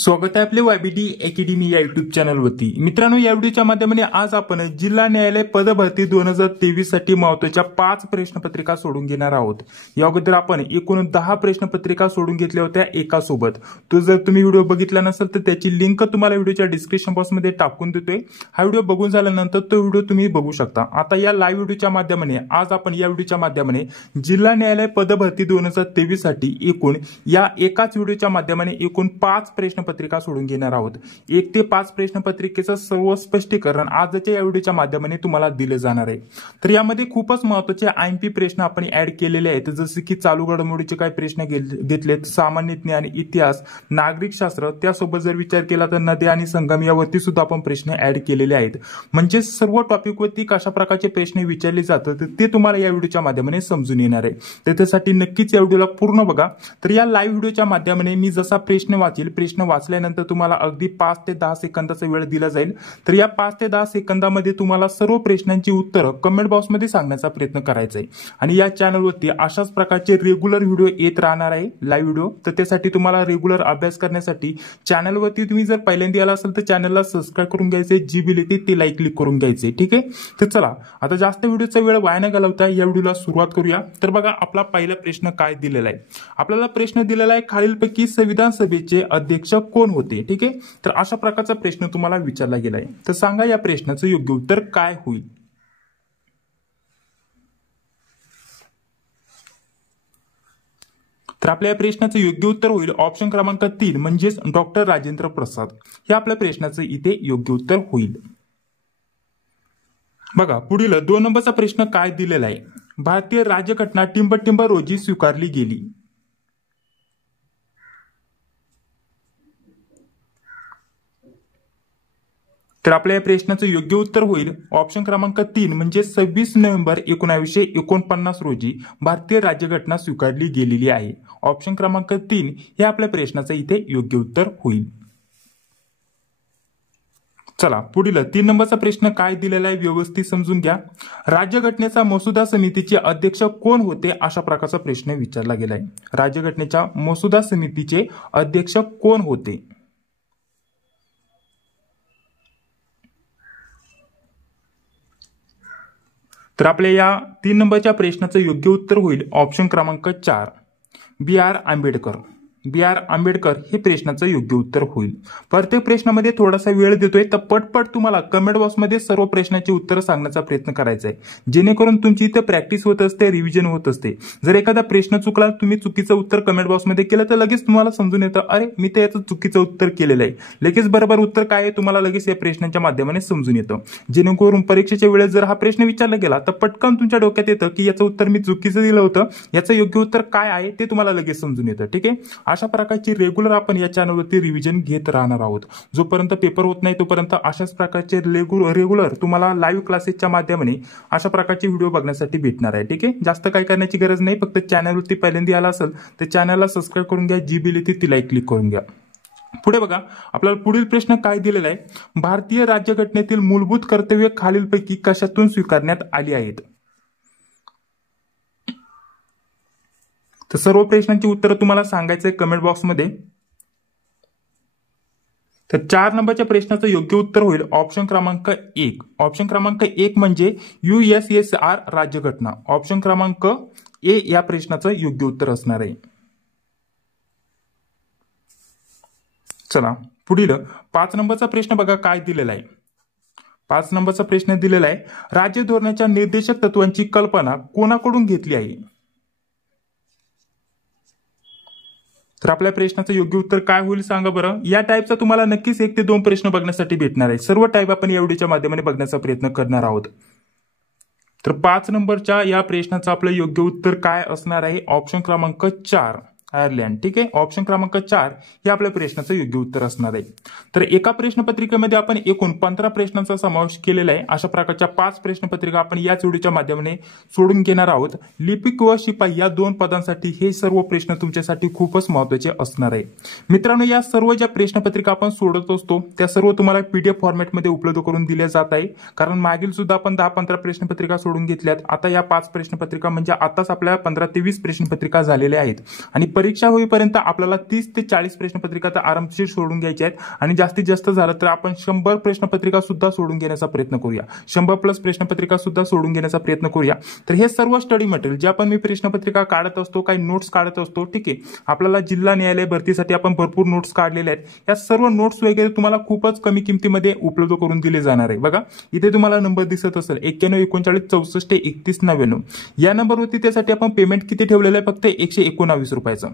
स्वागत आहे आपले YBD अकॅडमी या युट्यूब चॅनलवरती। मित्रांनो, या व्हिडिओच्या माध्यमाने आज आपण जिल्हा न्यायालय पदभरती 2023 साठी महत्त्वाच्या 5 प्रश्नपत्रिका सोडून घेणार आहोत। या अगोदर आपण एकूण 10 प्रश्नपत्रिका सोडून घेतल्या होत्या एका सोबत। तो जर तुम्ही व्हिडिओ बघितला नसेल तर त्याची लिंक तुम्हाला व्हिडिओच्या डिस्क्रिप्शन बॉक्समध्ये टाकून देतोय। हा व्हिडिओ बघून झाल्यानंतर तो व्हिडिओ तुम्ही बघू शकता। आता या लाईव्ह व्हिडिओच्या माध्यमाने आज आपण या व्हिडिओच्या माध्यमाने जिल्हा न्यायालय पदभरती 2023 साठी एकूण या एकाच व्हिडिओच्या माध्यमाने एकूण 5 प्रश्नपत्रिका सोडून घेणार आहोत। 1 ते 5 प्रश्नपत्रिकेचं सर्व स्पष्टीकरण आजच्या या व्हिडिओच्या माध्यमाने तुम्हाला दिले जाणार आहे। तर यामध्ये खूपच महत्त्वाचे IMP प्रश्न आपण ऍड केलेले आहेत, जसे की चालू घडामोडीचे काही प्रश्न घेतलेत, सामान्य ज्ञान, इतिहास, नागरिक शास्त्र, त्यासोबत जर विचार केला तर नदी आणि संगम यावरती सुद्धा आपण प्रश्न ऍड केलेले आहेत। म्हणजे सर्व टॉपिक वरती कशा प्रकारचे प्रश्न विचारले जातात ते तुम्हाला या व्हिडिओच्या माध्यमाने समजून येणार आहे। त्यासाठी नक्कीच या व्हिडिओला पूर्ण बघा। तर या लाईव्ह व्हिडिओच्या माध्यमाने मी जसा प्रश्न वाचेल, प्रश्न वाचल्यानंतर तुम्हाला अगदी 5 ते 10 सेकंदाचा वेळ दिला जाईल। तर या 5 ते 10 सेकंदामध्ये तुम्हाला सर्व प्रश्नांची उत्तरं कमेंट बॉक्समध्ये सांगण्याचा प्रयत्न करायचा आहे। आणि या चॅनलवरती अशाच प्रकारचे रेग्युलर व्हिडिओ येत राहणार आहे, लाईव्ह व्हिडिओ। तर त्यासाठी तुम्हाला रेग्युलर अभ्यास करण्यासाठी चॅनलवरती तुम्ही जर पहिल्यांदा आला असाल तर चॅनलला सबस्क्राइब करून घ्यायचे, जी बिल येते ते लाईक क्लिक करून घ्यायचे, ठीक आहे। तर चला आता जास्त व्हिडिओचा वेळ वाया न घालवता या व्हिडिओला सुरुवात करूया। तर बघा, आपला पहिला प्रश्न काय दिलेला आहे। आपल्याला प्रश्न दिलेला आहे, खालीलपैकी संविधान सभेचे अध्यक्ष कोण होते, ठीक आहे। तर अशा प्रकारचा प्रश्न तुम्हाला विचारला गेलाय। तर सांगा या प्रश्नाचं योग्य उत्तर काय होईल। तर आपल्या या प्रश्नाचं योग्य उत्तर होईल ऑप्शन क्रमांक 3 म्हणजेच डॉक्टर राजेंद्र प्रसाद। हे आपल्या प्रश्नाचं इथे योग्य उत्तर होईल। बघा, पुढील 2 नंबरचा प्रश्न काय दिलेला आहे। भारतीय राज्यघटना टिंबटिंब रोजी स्वीकारली गेली। तर आपल्या या प्रश्नाचं योग्य उत्तर होईल ऑप्शन क्रमांक 3 म्हणजे 26 नोव्हेंबर 1949 रोजी भारतीय राज्यघटना स्वीकारली गेलेली आहे। ऑप्शन क्रमांक 3 हे आपल्या प्रश्नाचं इथे योग्य उत्तर होईल। चला पुढील 3 नंबरचा प्रश्न काय दिलेला आहे व्यवस्थित समजून घ्या। राज्यघटनेचा मसुदा समितीचे अध्यक्ष कोण होते, अशा प्रकारचा प्रश्न विचारला गेलाय। राज्यघटनेच्या मसुदा समितीचे अध्यक्ष कोण होते। तर आपल्या या 3 नंबरच्या प्रश्नाचं योग्य उत्तर होईल ऑप्शन क्रमांक 4 BR आंबेडकर। BR आंबेडकर हे प्रश्नाचं योग्य उत्तर होईल। प्रत्येक प्रश्नामध्ये थोडासा वेळ देतोय, तर पटपट तुम्हाला कमेंट बॉक्समध्ये सर्व प्रश्नांची उत्तरं सांगण्याचा प्रयत्न करायचा आहे, जेणेकरून तुमची इथे प्रॅक्टिस होत असते, रिव्हिजन होत असते। जर एखादा प्रश्न चुकला, तुम्ही चुकीचं उत्तर कमेंट बॉक्समध्ये केलं तर लगेच तुम्हाला समजून येतं, अरे मी तर याचं चुकीचं उत्तर केलेलं आहे। लगेच बरोबर उत्तर काय आहे तुम्हाला लगेच या प्रश्नांच्या माध्यमाने समजून येतं, जेणेकरून परीक्षेच्या वेळेस जर हा प्रश्न विचारला गेला तर पटकन तुमच्या डोक्यात येतं की याचं उत्तर मी चुकीचं दिलं होतं, याचं योग्य उत्तर काय आहे ते तुम्हाला लगेच समजून येतं, ठीक आहे। अशा प्रकारची रेग्युलर आपण या चॅनलवरती रिव्हिजन घेत राहणार आहोत। जोपर्यंत पेपर होत नाही तोपर्यंत अशाच प्रकारचे रेग्युलर तुम्हाला लाईव्ह क्लासेसच्या माध्यमाने अशा प्रकारचे व्हिडिओ बघण्यासाठी भेटणार आहे, ठीक आहे। जास्त काही करण्याची गरज नाही, फक्त चॅनलवरती पहिल्यांदा आला असेल तर चॅनलला सबस्क्राइब करून घ्या, जी बिल येते ती लाईक क्लिक करून घ्या। पुढे बघा, आपल्याला पुढील प्रश्न काय दिलेला आहे। भारतीय राज्यघटनेतील मूलभूत कर्तव्य खालीलपैकी कशातून स्वीकारण्यात आली आहेत। तर सर्व प्रश्नांची उत्तरं तुम्हाला सांगायचंय कमेंट बॉक्समध्ये। तर 4 नंबरच्या प्रश्नाचं योग्य उत्तर होईल ऑप्शन क्रमांक 1। ऑप्शन क्रमांक 1 म्हणजे USSR राज्यघटना। ऑप्शन क्रमांक A या प्रश्नाचं योग्य उत्तर असणार आहे। चला पुढील 5 नंबरचा प्रश्न बघा काय दिलेला आहे। 5 नंबरचा प्रश्न दिलेला आहे, राज्य धोरणाच्या निर्देशक तत्वांची कल्पना कोणाकडून घेतली आहे। तर आपल्या प्रश्नाचं योग्य उत्तर काय होईल सांगा बरं। या टाईपचा तुम्हाला नक्कीच 1 ते 2 प्रश्न बघण्यासाठी भेटणार आहे। सर्व टाईप आपण या व्हिडिओच्या माध्यमाने बघण्याचा प्रयत्न करणार आहोत। तर 5 नंबरच्या या प्रश्नाचं आपलं योग्य उत्तर काय असणार आहे, ऑप्शन क्रमांक 4 आयर्लंड, ठीक आहे। ऑप्शन क्रमांक 4 हे आपल्या प्रश्नाचं योग्य उत्तर असणार आहे। तर एका प्रश्नपत्रिकेमध्ये आपण एकूण 15 प्रश्नांचा समावेश केलेला आहे। अशा प्रकारच्या 5 प्रश्नपत्रिका आपण याच व्हिडिओच्या माध्यमाने सोडून घेणार आहोत। लिपिक व शिपाई या 2 पदांसाठी हे सर्व प्रश्न तुमच्यासाठी खूपच महत्त्वाचे असणार आहे। मित्रांनो, या सर्व ज्या प्रश्नपत्रिका आपण सोडत असतो त्या सर्व तुम्हाला PDF फॉर्मॅटमध्ये उपलब्ध करून दिल्या जात आहे, कारण मागील सुद्धा आपण 10-15 प्रश्नपत्रिका सोडून घेतल्यात। आता या 5 प्रश्नपत्रिका म्हणजे आताच आपल्या 15 ते 20 प्रश्नपत्रिका झालेल्या आहेत आणि परीक्षा होईपर्यंत आपल्याला 30 ते 40 प्रश्नपत्रिका तर आरामशीर सोडून घ्यायच्या आहेत आणि जास्तीत जास्त झालं तर आपण 100 प्रश्नपत्रिका सुद्धा सोडून घेण्याचा प्रयत्न करूया. 100+ प्रश्नपत्रिका सुद्धा सोडून घेण्याचा प्रयत्न करूया. तर हे सर्व स्टडी मटेरियल जे आपण मी प्रश्नपत्रिका काढत असतो, काही नोट्स काढत असतो, ठीक आहे. आपल्याला जिल्हा न्यायालय भरतीसाठी आपण भरपूर नोट्स काढलेले आहेत. या सर्व नोट्स वगैरे तुम्हाला खूपच कमी किमतीमध्ये उपलब्ध करून दिले जाणार आहे. बघा इथे तुम्हाला नंबर दिसत असेल 91 39 64 31 99 या नंबरवरती. त्यासाठी आपण पेमेंट किती ठेवलेलं आहे? फक्त 119 रुपयाचं.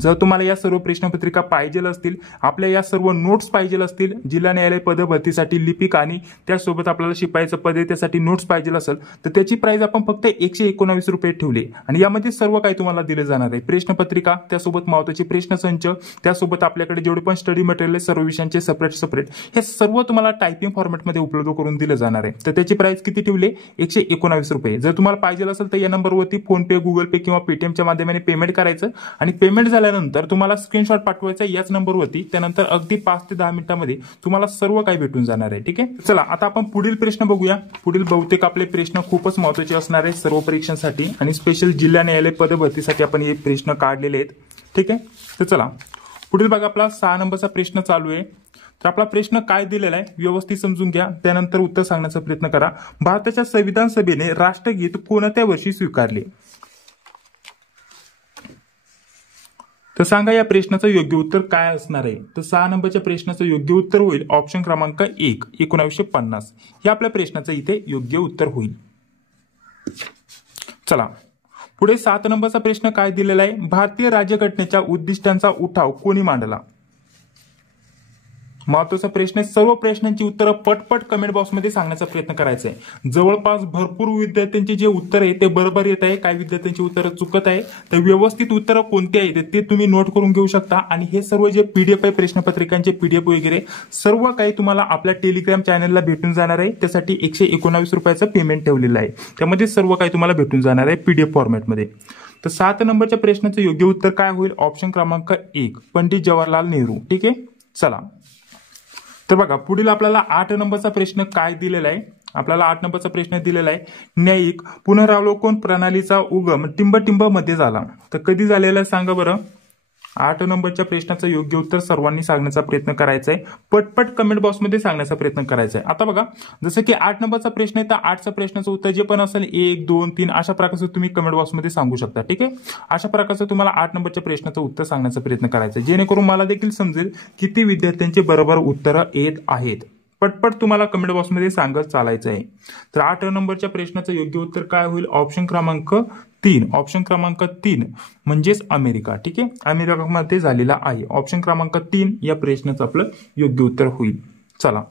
जर तुम्हाला या सर्व प्रश्नपत्रिका पाहिजे असतील, आपल्या या सर्व नोट्स पाहिजे असतील, जिल्हा न्यायालय पद भरतीसाठी लिपिक आणि त्यासोबत आपल्याला शिपाईचं पद आहे त्यासाठी नोट्स पाहिजे असेल तर त्याची प्राइस आपण फक्त 119 रुपये ठेवली आणि यामध्ये सर्व काही तुम्हाला दिले जाणार आहे. प्रश्नपत्रिका, त्यासोबत महत्त्वाचे प्रश्नसंच, त्यासोबत आपल्याकडे जेवढे पण स्टडी मटेरियल आहे सर्व विषयांचे सेपरेट हे सर्व तुम्हाला टायपिंग फॉर्मॅटमध्ये उपलब्ध करून दिले जाणार आहे. तर त्याची प्राइस किती ठेवली? 119 रुपये. जर तुम्हाला पाहिजे असेल तर या नंबरवरती फोन पे, गुगल पे किंवा पेटीएमच्या माध्यमाने पेमेंट करायचं आणि पेमेंट झाल्यानंतर तुम्हाला स्क्रीनशॉट पाठवायचा याच नंबरवरती. त्यानंतर अगदी 5 ते 10 मिनिटांमध्ये तुम्हाला सर्व काही भेटून जाणार आहे. ठीक आहे. चला आता आपण पुढील प्रश्न बघूया. पुढील बहुतेक आपले प्रश्न खूपच महत्त्वाचे असणार आहेत सर्व परीक्षांसाठी आणि स्पेशल जिल्हा न्यायालय पद भरतीसाठी आपण हे प्रश्न काढलेले आहेत. ठीक आहे. तर चला पुढील बघा आपला 6 नंबरचा प्रश्न चालू आहे. तर आपला प्रश्न काय दिलेला आहे व्यवस्थित समजून घ्या, त्यानंतर उत्तर सांगण्याचा प्रयत्न करा. भारताच्या संविधान सभेने राष्ट्रगीत कोणत्या वर्षी स्वीकारले? तर सांगा या प्रश्नाचं योग्य उत्तर काय असणार आहे? तर 6 नंबरच्या प्रश्नाचं योग्य उत्तर होईल ऑप्शन क्रमांक 1 1950. हे आपल्या प्रश्नाचं इथे योग्य उत्तर होईल. चला पुढे 7 नंबरचा प्रश्न काय दिलेला आहे? भारतीय राज्यघटनेच्या उद्दिष्टांचा उठाव कोणी मांडला? महत्वाचा प्रश्न आहे. सर्व प्रश्नांची उत्तरं पटपट कमेंट बॉक्समध्ये सांगण्याचा प्रयत्न करायचा आहे. जवळपास भरपूर विद्यार्थ्यांची जे उत्तर आहे ते बरोबर येत आहे, काही विद्यार्थ्यांची उत्तरं चुकत आहे. तर व्यवस्थित उत्तरं कोणती आहेत ते तुम्ही नोट करून घेऊ शकता आणि हे सर्व जे पीडीएफ आहे प्रश्नपत्रिकांचे पीडीएफ वगैरे सर्व काही तुम्हाला आपल्या टेलिग्राम चॅनलला भेटून जाणार आहे. त्यासाठी 119 रुपयाचं पेमेंट ठेवलेलं आहे. त्यामध्ये सर्व काही तुम्हाला भेटून जाणार आहे पीडीएफ फॉर्मॅटमध्ये. तर 7 नंबरच्या प्रश्नाचं योग्य उत्तर काय होईल? ऑप्शन क्रमांक 1 पंडित जवाहरलाल नेहरू. ठीक आहे. चला तर बघा पुढील आपल्याला 8 नंबरचा प्रश्न काय दिलेला आहे? आपल्याला 8 नंबरचा प्रश्न दिलेला आहे. न्यायिक पुनरावलोकन प्रणालीचा उगम टिंबटिंब मध्ये झाला. तर कधी झालेला आहे सांगा बरं? 8 नंबरच्या प्रश्नाचं योग्य उत्तर सर्वांनी सांगण्याचा प्रयत्न करायचा आहे. पटपट कमेंट बॉक्समध्ये सांगण्याचा प्रयत्न करायचा आहे. आता बघा जसं की 8 नंबरचा प्रश्न आहे तर 8च्या प्रश्नाचं उत्तर जे पण असेल 1 2 3 अशा प्रकारचं तुम्ही कमेंट बॉक्समध्ये सांगू शकता. ठीक आहे. अशा प्रकारचं तुम्हाला 8 नंबरच्या प्रश्नाचं उत्तर सांगण्याचा प्रयत्न करायचा आहे जेणेकरून मला देखील समजेल किती विद्यार्थ्यांचे बरोबर उत्तरं येत आहेत. पटपट तुम्हाला कमेंट बॉक्समध्ये सांगत चालायचं आहे. तर 8 नंबरच्या प्रश्नाचं योग्य उत्तर काय होईल? ऑप्शन क्रमांक 3. ऑप्शन क्रमांक 3 म्हणजेच अमेरिका. ठीक आहे. अमेरिकामध्ये झालेला आहे. ऑप्शन क्रमांक 3 या प्रश्नाचं आपलं योग्य उत्तर होईल. चला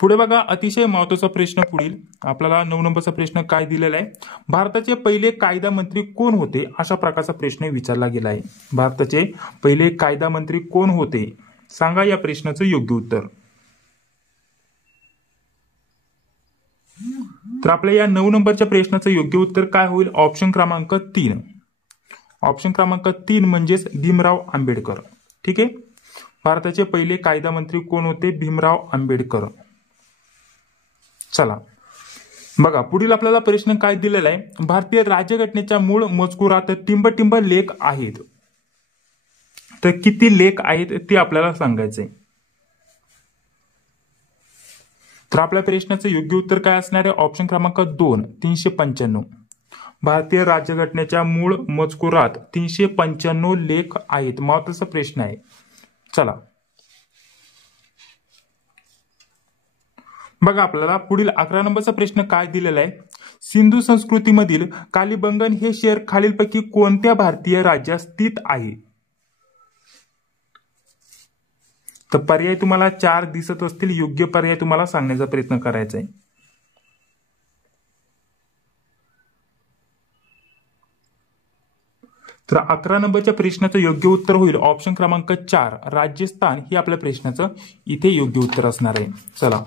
पुढे बघा अतिशय महत्वाचा प्रश्न पुढील आपल्याला 9 नंबरचा प्रश्न काय दिलेला आहे? भारताचे पहिले कायदा मंत्री कोण होते? अशा प्रकारचा प्रश्न विचारला गेला आहे. भारताचे पहिले कायदा मंत्री कोण होते? सांगा या प्रश्नाचं योग्य उत्तर. तर आपल्या या 9 नंबरच्या प्रश्नाचं योग्य उत्तर काय होईल? ऑप्शन क्रमांक 3. ऑप्शन क्रमांक 3 म्हणजेच भीमराव आंबेडकर. ठीक आहे. भारताचे पहिले कायदा मंत्री कोण होते? भीमराव आंबेडकर. चला बघा पुढील आपल्याला प्रश्न काय दिलेला आहे? भारतीय राज्यघटनेच्या मूळ मजकुरात टिंबटिंब लेख आहेत. तर किती लेख आहेत ते आपल्याला सांगायचंय. तर आपल्या प्रश्नाचं योग्य उत्तर काय असणार आहे? ऑप्शन क्रमांक 2 395. भारतीय राज्यघटनेच्या मूळ मजकुरात 395 लेख आहेत. महत्वाचा प्रश्न आहे. चला बघा आपल्याला पुढील 11 नंबरचा प्रश्न काय दिलेला आहे? सिंधू संस्कृतीमधील कालिबंगन हे शहर खालीलपैकी कोणत्या भारतीय राज्यात स्थित आहे? तर पर्याय तुम्हाला 4 दिसत असतील. योग्य पर्याय तुम्हाला सांगण्याचा प्रयत्न करायचा आहे. तर 11 नंबरच्या प्रश्नाचं योग्य उत्तर होईल ऑप्शन क्रमांक 4 राजस्थान हे आपल्या प्रश्नाचं इथे योग्य उत्तर असणार आहे. चला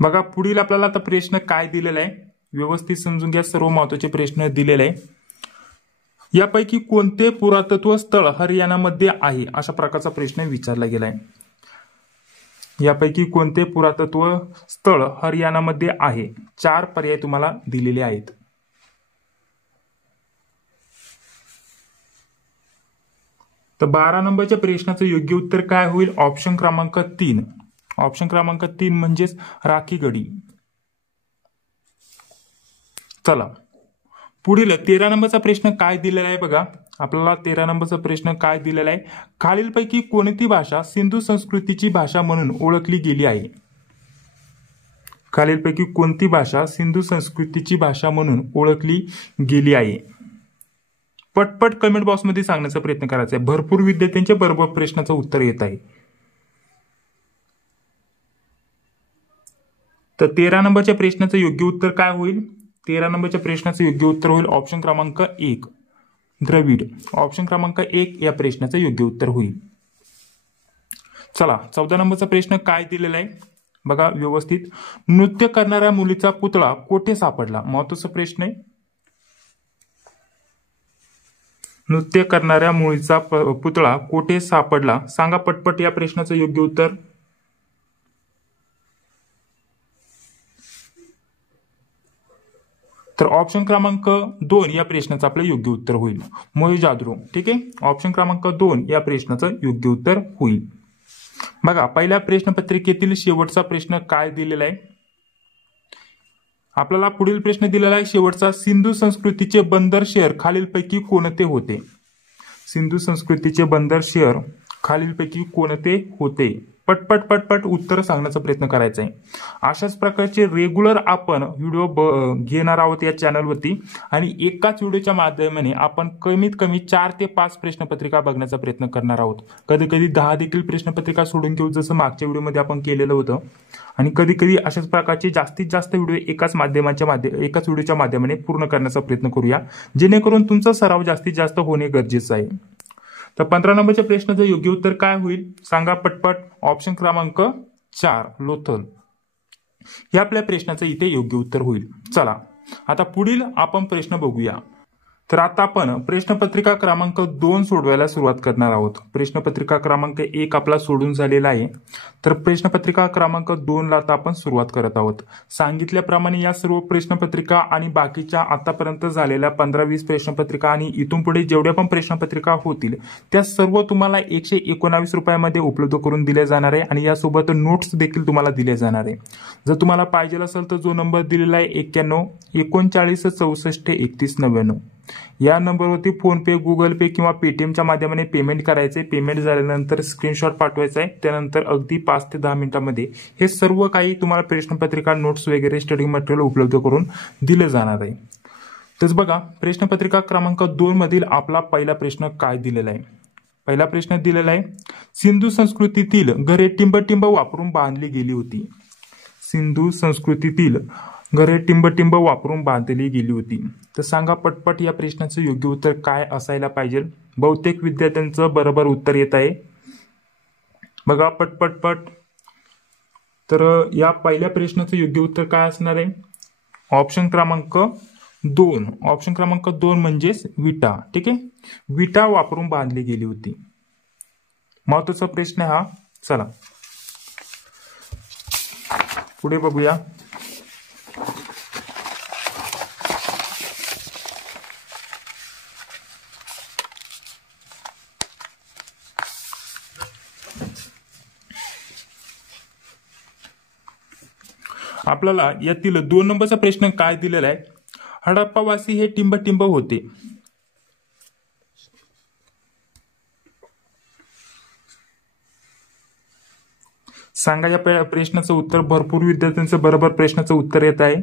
बघा पुढील आपल्याला आता प्रश्न काय दिलेला आहे व्यवस्थित समजून घ्या. सर्व महत्वाचे प्रश्न दिलेले आहे. यापैकी कोणते पुरातत्व स्थळ हरियाणामध्ये आहे? अशा प्रकारचा प्रश्न विचारला गेलाय. यापैकी कोणते पुरातत्व स्थळ हरियाणामध्ये आहे? 4 पर्याय तुम्हाला दिलेले आहेत. तर 12 नंबरच्या प्रश्नाचं योग्य उत्तर काय होईल? ऑप्शन क्रमांक 3. ऑप्शन क्रमांक 3 म्हणजेच राखीगडी. चला पुढील 13 नंबरचा प्रश्न काय दिलेला आहे बघा. आपल्याला 13 नंबरचा प्रश्न काय दिलेला आहे? खालीलपैकी कोणती भाषा सिंधू संस्कृतीची भाषा म्हणून ओळखली गेली आहे? खालीलपैकी कोणती भाषा सिंधू संस्कृतीची भाषा म्हणून ओळखली गेली आहे? पटपट कमेंट बॉक्समध्ये सांगण्याचा प्रयत्न करायचा आहे. भरपूर विद्यार्थ्यांच्या बरोबर प्रश्नाचं उत्तर येत आहे. तर 13 नंबरच्या प्रश्नाचं योग्य उत्तर काय होईल? 13 नंबरच्या प्रश्नाचं योग्य उत्तर होईल ऑप्शन क्रमांक 1 द्रविड. ऑप्शन क्रमांक 1 या प्रश्नाचं योग्य उत्तर होईल. चला 14 नंबरचा प्रश्न काय दिलेला आहे बघा व्यवस्थित. नृत्य करणाऱ्या मुलीचा पुतळा कोठे सापडला? महत्वाचा प्रश्न आहे. नृत्य करणाऱ्या मुलीचा पुतळा कोठे सापडला? सांगा पटपट या प्रश्नाचं योग्य उत्तर. तर ऑप्शन क्रमांक 2 या प्रश्नाचं आपलं योग्य उत्तर होईल मोहेंजोदडो. ठीक आहे, ऑप्शन क्रमांक 2 या प्रश्नाचं योग्य उत्तर होईल. बघा पहिल्या प्रश्नपत्रिकेतील शेवटचा प्रश्न काय दिलेला आहे? आपल्याला पुढील प्रश्न दिलेला आहे शेवटचा. सिंधू संस्कृतीचे बंदर शहर खालीलपैकी कोणते होते? सिंधू संस्कृतीचे बंदर शहर खालीलपैकी कोणते होते? पटपट पटपट उत्तर सांगण्याचा प्रयत्न करायचा आहे. अशाच प्रकारचे रेग्युलर आपण व्हिडिओ घेणार आहोत या चॅनलवरती आणि एकाच व्हिडिओच्या माध्यमाने आपण कमीत कमी 4 ते 5 प्रश्नपत्रिका बघण्याचा प्रयत्न करणार आहोत. कधी कधी 10 देखील प्रश्नपत्रिका सोडून घेऊ जसं मागच्या व्हिडिओमध्ये आपण केलेलं होतं. आणि कधी कधी अशाच प्रकारचे जास्तीत जास्त व्हिडिओ एकाच व्हिडिओच्या माध्यमाने पूर्ण करण्याचा प्रयत्न करूया जेणेकरून तुमचा सराव जास्तीत जास्त होणे गरजेचं आहे. तर 15 नंबरच्या प्रश्नाचं योग्य उत्तर काय होईल? सांगा पटपट. ऑप्शन क्रमांक 4 लोथल या आपल्या प्रश्नाचं इथे योग्य उत्तर होईल. चला आता पुढील आपण प्रश्न बघूया. तर आता आपण प्रश्नपत्रिका क्रमांक 2 सोडवायला सुरुवात करणार आहोत. प्रश्नपत्रिका क्रमांक 1 आपला सोडून झालेला आहे. तर प्रश्नपत्रिका क्रमांक 2 ला आता आपण सुरुवात करत आहोत. सांगितल्याप्रमाणे या सर्व प्रश्नपत्रिका आणि बाकीच्या आतापर्यंत झालेल्या 15-20 प्रश्नपत्रिका आणि इथून पुढे जेवढ्या पण प्रश्नपत्रिका होतील त्या सर्व तुम्हाला 119 रुपयामध्ये उपलब्ध करून दिल्या जाणार आहे आणि यासोबत नोट्स देखील तुम्हाला दिले जाणार आहे. जर तुम्हाला पाहिजे असेल तर जो नंबर दिलेला आहे 91 39 64 31 99 या नंबरवरती फोन पे, गुगल पे किंवा पेटीएमच्या माध्यमाने पेमेंट करायचे. पेमेंट झाल्यानंतर स्क्रीनशॉट पाठवायचा आहे. त्यानंतर अगदी 5 ते 10 मिनिटांमध्ये हे सर्व काही तुम्हाला प्रश्नपत्रिका, नोट्स वगैरे स्टडी मटेरियल उपलब्ध करून दिले जाणार आहे. तर बघा प्रश्नपत्रिका क्रमांक 2 मधील आपला पहिला प्रश्न काय दिलेला आहे? पहिला प्रश्न दिलेला आहे सिंधू संस्कृतीतील घरे टिंब वापरून बांधली गेली होती. सिंधू संस्कृतीतील घरे टिंब वापरून बांधली गेली होती. तर सांगा पटपट या प्रश्नाचं योग्य उत्तर काय असायला पाहिजे? बहुतेक विद्यार्थ्यांचं बरोबर उत्तर येत आहे. बघा पटपट. तर या पहिल्या प्रश्नाचं योग्य उत्तर काय असणार आहे? ऑप्शन क्रमांक 2. ऑप्शन क्रमांक 2 म्हणजेच विटा. ठीक आहे, विटा वापरून बांधली गेली होती. महत्वाचा प्रश्न हा. चला पुढे बघूया. आपल्याला यातील 2 नंबरचा प्रश्न काय दिलेला आहे? हडप्पावासी हे टिंब होते. सांगा या प्रश्नाचं उत्तर. भरपूर विद्यार्थ्यांचं बरोबर प्रश्नाचं उत्तर येत आहे.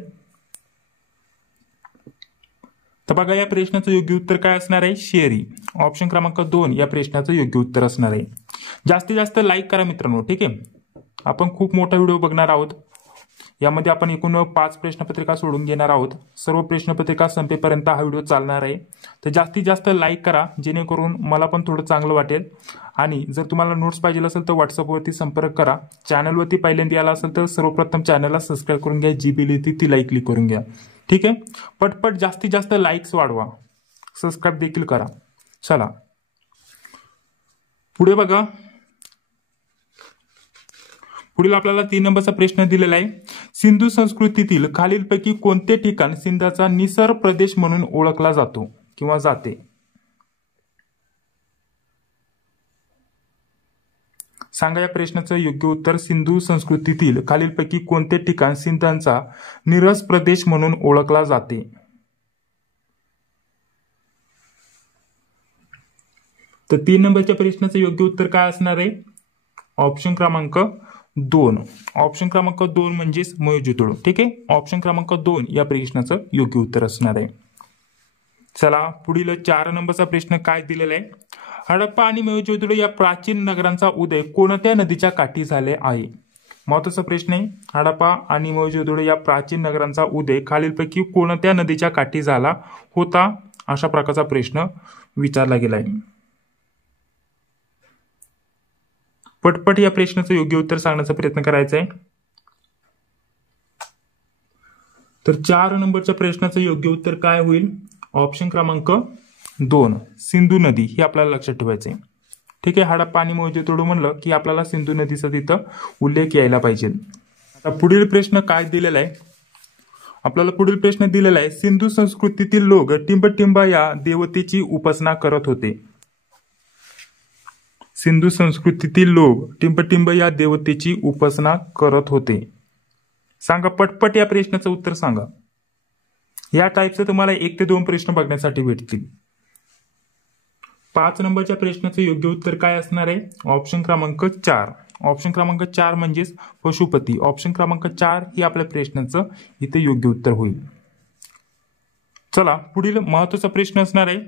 तर बघा या प्रश्नाचं योग्य उत्तर काय असणार आहे? शेरी. ऑप्शन क्रमांक 2 या प्रश्नाचं योग्य उत्तर असणार आहे. जास्तीत जास्त लाईक करा मित्रांनो. ठीक आहे, आपण खूप मोठा व्हिडिओ बघणार आहोत. यामध्ये आपण एकूण 5 प्रश्नपत्रिका सोडून घेणार आहोत. सर्व प्रश्नपत्रिका संपेपर्यंत हा व्हिडिओ चालणार आहे. तर जास्तीत जास्त लाईक करा जेणेकरून मला पण थोडं चांगलं वाटेल. आणि जर तुम्हाला नोट्स पाहिजे असेल तर व्हॉट्सअपवरती संपर्क करा. चॅनलवरती पहिल्यांदा आला असेल तर सर्वप्रथम चॅनलला सबस्क्राईब करून घ्या. जी बिल येते ती लाईक क्लिक करून घ्या. ठीक आहे, पटपट जास्तीत जास्त लाईक्स वाढवा. सबस्क्राईब देखील करा. चला पुढे बघा. पुढील आपल्याला 3 नंबरचा प्रश्न दिलेला आहे, सिंधू संस्कृतीतील खालीलपैकी कोणते ठिकाण सिंधचा निसर प्रदेश म्हणून ओळखला जातो किंवा जाते? सांगा या प्रश्नाचं योग्य उत्तर. सिंधू संस्कृतीतील खालीलपैकी कोणते ठिकाण सिंधचा निरस प्रदेश म्हणून ओळखला जाते? तर 3 नंबरच्या प्रश्नाचं योग्य उत्तर काय असणार आहे? ऑप्शन क्रमांक 2. ऑप्शन क्रमांक 2 म्हणजेच मोहेंजोदडो. ठीक आहे, ऑप्शन क्रमांक 2 या प्रश्नाचं योग्य उत्तर असणार आहे. चला पुढील 4 नंबरचा प्रश्न काय दिलेला आहे, हडप्पा आणि मोहेंजोदडो या प्राचीन नगरांचा उदय कोणत्या नदीच्या काठी झाले आहे? महत्वाचा प्रश्न आहे. हडप्पा आणि मोहेंजोदडो या प्राचीन नगरांचा उदय खालीलपैकी कोणत्या नदीच्या काठी झाला होता? अशा प्रकारचा प्रश्न विचारला गेला आहे. पटपट या प्रश्नाचं योग्य उत्तर सांगण्याचा प्रयत्न करायचा आहे. तर 4 नंबरच्या प्रश्नाचं योग्य उत्तर काय होईल? ऑप्शन क्रमांक 2 सिंधू नदी हे आपल्याला लक्षात ठेवायचं आहे. ठीक आहे, हडप्पा आणि मोहेंजोदडो म्हणलं की आपल्याला सिंधू नदीचा तिथं उल्लेख यायला पाहिजे. आता पुढील प्रश्न काय दिलेला आहे? आपल्याला पुढील प्रश्न दिलेला आहे, सिंधू संस्कृतीतील लोक टिंबटिंबा या देवतेची उपासना करत होते. सिंधू संस्कृतीतील लोक टिंबटिंब या देवतेची उपासना करत होते. सांगा पटपट या प्रश्नाचं उत्तर सांगा. या टाईपचे तुम्हाला 1 ते 2 प्रश्न बघण्यासाठी भेटतील. 5 नंबरच्या प्रश्नाचं योग्य उत्तर काय असणार आहे? ऑप्शन क्रमांक 4. ऑप्शन क्रमांक 4 म्हणजेच पशुपती. ऑप्शन क्रमांक 4 ही आपल्या प्रश्नाचं इथे योग्य उत्तर होईल. चला पुढील महत्वाचा प्रश्न असणार आहे.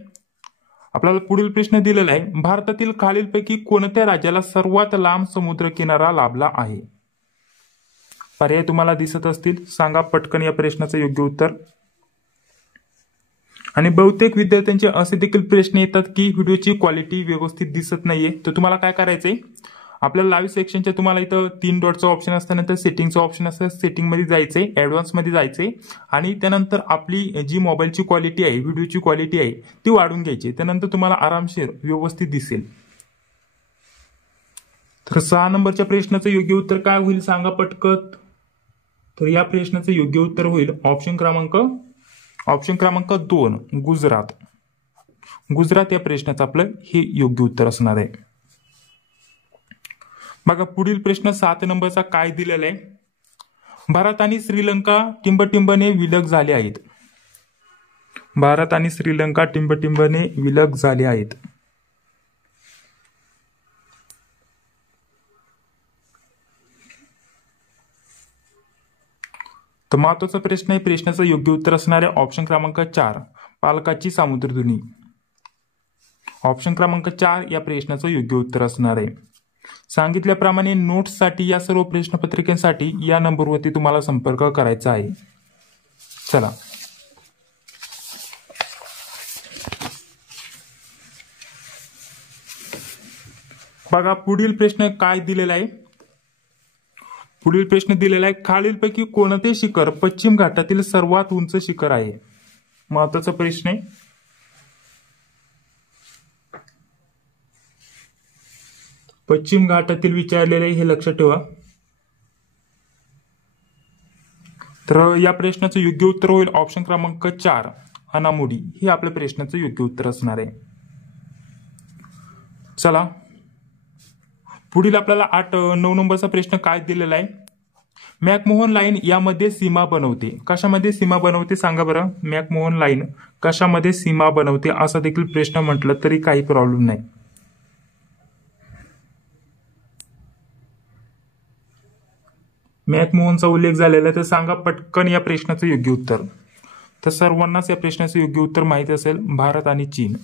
आपल्याला पुढील प्रश्न दिलेला आहे, भारतातील खालीलपैकी कोणत्या राज्याला सर्वात लांब समुद्र किनारा लाभला आहे? पर्याय तुम्हाला दिसत असतील, सांगा पटकन या प्रश्नाचं योग्य उत्तर. आणि बहुतेक विद्यार्थ्यांचे असे देखील प्रश्न येतात की व्हिडिओची क्वालिटी व्यवस्थित दिसत नाहीये. तर तुम्हाला काय करायचंय, आपल्याला लाईव्ह सेक्शनच्या तुम्हाला इथं 3 डॉटचं ऑप्शन असतं, नंतर सेटिंगचं ऑप्शन असतं. सेटिंग मध्ये जायचंय, ऍडव्हान्स मध्ये जायचंय आणि त्यानंतर आपली जी मोबाईलची क्वालिटी आहे, व्हिडिओची क्वालिटी आहे ती वाढून घ्यायची. त्यानंतर तुम्हाला आरामशीर व्यवस्थित दिसेल. तर 6 नंबरच्या प्रश्नाचं योग्य उत्तर काय होईल सांगा पटकत. तर या प्रश्नाचं योग्य उत्तर होईल ऑप्शन क्रमांक 2 गुजरात. गुजरात या प्रश्नाचं आपलं हे योग्य उत्तर असणार आहे. बघा पुढील प्रश्न 7 नंबरचा काय दिलेला आहे, भारत आणि श्रीलंका टिंबटिंबने विलग झाले आहेत. भारत आणि श्रीलंका टिंबटिंबने विलग झाले आहेत. तर महत्वाचा प्रश्न आहे, प्रश्नाचं योग्य उत्तर असणार आहे ऑप्शन क्रमांक 4 पालकाची सामुद्रधुनी. ऑप्शन क्रमांक 4 या प्रश्नाचं योग्य उत्तर असणार आहे. सांगितल्याप्रमाणे नोट्ससाठी या सर्व प्रश्नपत्रिकांसाठी या नंबरवरती तुम्हाला संपर्क करायचा आहे. चला बघा पुढील प्रश्न काय दिलेला आहे. पुढील प्रश्न दिलेला आहे, खालीलपैकी कोणते शिखर पश्चिम घाटातील सर्वात उंच शिखर आहे? महत्वाचा प्रश्न आहे. पश्चिम घाटातील विचारलेले हे लक्षात ठेवा. तर या प्रश्नाचं योग्य उत्तर होईल ऑप्शन क्रमांक 4 अनामुडी. हे आपल्या प्रश्नाचं योग्य उत्तर असणार आहे. चला पुढील आपल्याला 9 नंबरचा प्रश्न काय दिलेला आहे, मॅकमोहन लाईन यामध्ये सीमा बनवते. कशामध्ये सीमा बनवते सांगा बरं. मॅकमोहन लाईन कशामध्ये सीमा बनवते असा देखील प्रश्न म्हटलं तरी काही प्रॉब्लेम नाही. मॅकमोहनचा उल्लेख झालेला आहे तर सांगा पटकन या प्रश्नाचं योग्य उत्तर. तर सर्वांनाच या प्रश्नाचं योग्य उत्तर माहिती असेल, भारत आणि चीन.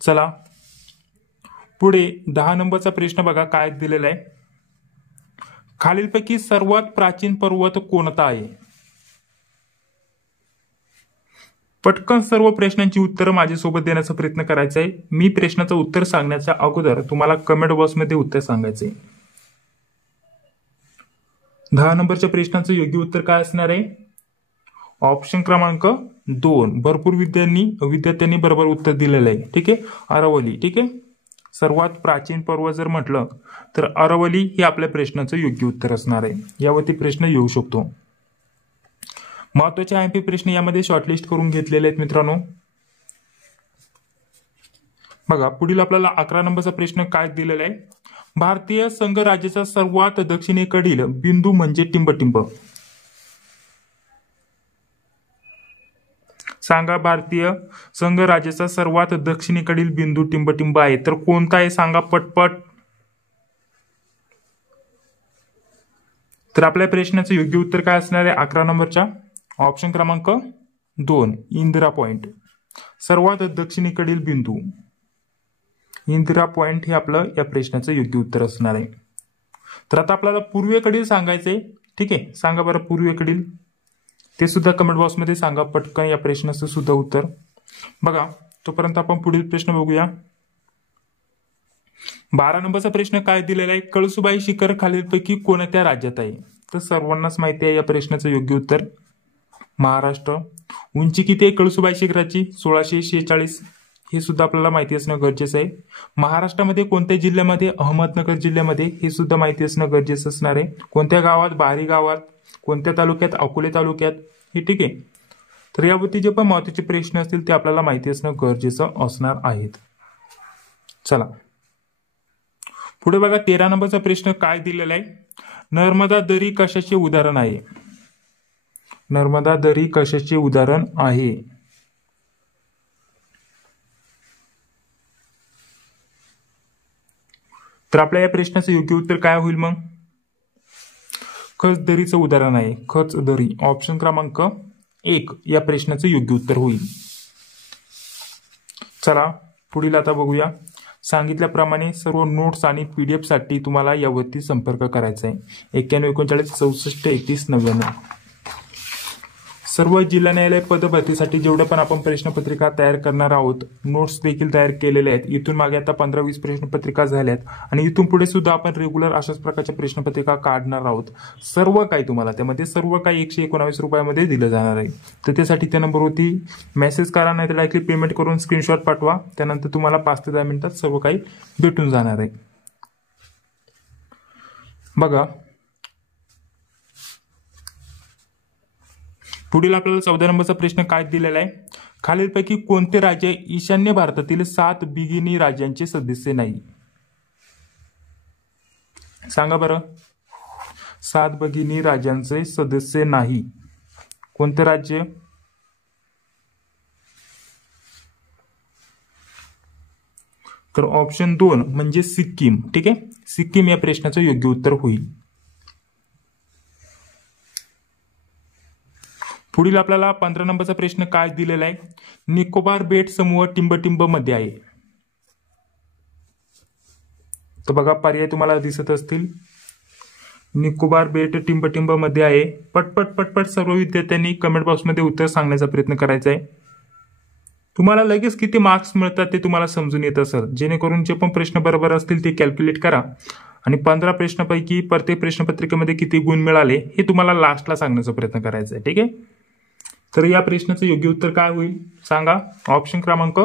चला पुढे 10 नंबरचा प्रश्न बघा काय दिलेला आहे, खालीलपैकी सर्वात प्राचीन पर्वत कोणता आहे? पटकन सर्व प्रश्नांची उत्तरं माझ्यासोबत देण्याचा प्रयत्न करायचा आहे. मी प्रश्नाचं उत्तर सांगण्याच्या अगोदर तुम्हाला कमेंट बॉक्समध्ये उत्तर सांगायचंय. 10 नंबरच्या प्रश्नाचं योग्य उत्तर काय असणार आहे? ऑप्शन क्रमांक 2 भरपूर विद्यार्थ्यांनी बरोबर उत्तर दिलेलं आहे. ठीक आहे, अरवली. ठीक आहे, सर्वात प्राचीन पर्वत जर म्हटलं तर अरवली हे आपल्या प्रश्नाचं योग्य उत्तर असणार आहे। यावरती प्रश्न येऊ शकतो। महत्वाचे आयएमपी प्रश्न यामध्ये शॉर्टलिस्ट करून घेतलेले आहेत मित्रांनो। बघा पुढील आपल्याला 11 नंबरचा प्रश्न काय दिलेला आहे, भारतीय संघ राज्याचा सर्वात दक्षिणेकडील बिंदू म्हणजे टिंबटिंब। सांगा भारतीय संघ राज्याचा सर्वात दक्षिणेकडील बिंदू टिंबटिंब आहे तर कोणता आहे सांगा पटपट। तर आपल्या प्रश्नाचं योग्य उत्तर काय असणार आहे 11 नंबरच्या ऑप्शन क्रमांक 2 इंदिरा पॉइंट। सर्वात दक्षिणेकडील बिंदू इंदिरा पॉइंट हे आपलं या प्रश्नाचं योग्य उत्तर असणार आहे। तर आता आपल्याला पूर्वेकडील सांगायचंय, ठीक आहे, सांगा बरं पूर्वेकडील, ते सुद्धा कमेंट बॉक्समध्ये सांगा पटकन या प्रश्नाचं सुद्धा उत्तर। बघा तोपर्यंत आपण पुढील प्रश्न बघूया। 12 नंबरचा प्रश्न काय दिलेला आहे, कळसुबाई शिखर खालीलपैकी कोणत्या राज्यात आहे। तर सर्वांनाच माहिती आहे या प्रश्नाचं योग्य उत्तर महाराष्ट्र। उंची किती आहे कळसुबाई शिखराची 1646, हे सुद्धा आपल्याला माहिती असणं गरजेचं आहे। महाराष्ट्रामध्ये कोणत्या जिल्ह्यामध्ये, अहमदनगर जिल्ह्यामध्ये, हे सुद्धा माहिती असणं गरजेचं असणार आहे। कोणत्या गावात, बारी गावात, कोणत्या तालुक्यात, अकोले तालुक्यात, हे ठीक आहे। तर यावरती जे पण महत्त्वाचे प्रश्न असतील ते आपल्याला माहिती असणं गरजेचं असणार आहेत। चला पुढे बघा 13 नंबरचा प्रश्न काय दिलेला आहे, नर्मदा दरी कशाचे उदाहरण आहे। नर्मदा दरी कशाचे उदाहरण आहे। तर आपल्या या प्रश्नाचं योग्य उत्तर काय होईल मग, खच दरीचं उदाहरण आहे, खच दरी, ऑप्शन क्रमांक 1 या प्रश्नाचं योग्य उत्तर होईल। चला पुढील आता बघूया। सांगितल्याप्रमाणे सर्व नोट्स आणि पीडीएफ साठी तुम्हाला यावरती संपर्क करायचा आहे 91 39 64 31 99। सर्व जिल्हा न्यायालय पदभरतीसाठी जेवढे पण आपण प्रश्नपत्रिका तयार करणार आहोत, नोट्स देखील तयार केलेले आहेत। इथून मागे आता 15-20 प्रश्नपत्रिका झाल्यात आणि इथून पुढे सुद्धा आपण रेग्युलर अशाच प्रकारच्या प्रश्नपत्रिका काढणार आहोत। सर्व काही तुम्हाला त्यामध्ये सर्व काही 119 रुपयामध्ये दिलं जाणार आहे। तर त्यासाठी त्या नंबरवरती मेसेज करा, नाही तर डायरेक्टली पेमेंट करून स्क्रीनशॉट पाठवा, त्यानंतर तुम्हाला 5 ते 10 मिनिटात सर्व काही भेटून जाणार आहे। बघा पुढील आपल्याला 14 नंबरचा प्रश्न काय दिलेला आहे, खालीलपैकी कोणते राज्य ईशान्य भारतातील 7 बिगिनी राज्यांचे सदस्य नाही। सांगा बरं 7 भगिनी राज्यांचे सदस्य नाही, कोणते राज्य। तर ऑप्शन 2 म्हणजे सिक्कीम, ठीक आहे, सिक्कीम या प्रश्नाचं योग्य उत्तर होईल। पुढील आपल्याला 15 नंबरचा प्रश्न काय दिलेला आहे, निकोबार बेट समूह टिंबटिंब मध्ये आहे। तर बघा पर्याय तुम्हाला दिसत असतील, निकोबार बेट टिंबटिंब मध्ये आहे। पटपट पटपट सर्व विद्यार्थ्यांनी कमेंट बॉक्समध्ये उत्तर सांगण्याचा प्रयत्न करायचा आहे। तुम्हाला लगेच किती मार्क्स मिळतात ते तुम्हाला समजून येत असेल, जेणेकरून जे पण प्रश्न बरोबर असतील ते कॅल्क्युलेट करा आणि 15 प्रश्नापैकी प्रत्येक प्रश्नपत्रिकेमध्ये किती गुण मिळाले हे तुम्हाला लास्टला सांगण्याचा प्रयत्न करायचा आहे, ठीक आहे। तर या प्रश्नाचं योग्य उत्तर काय होईल सांगा, ऑप्शन क्रमांक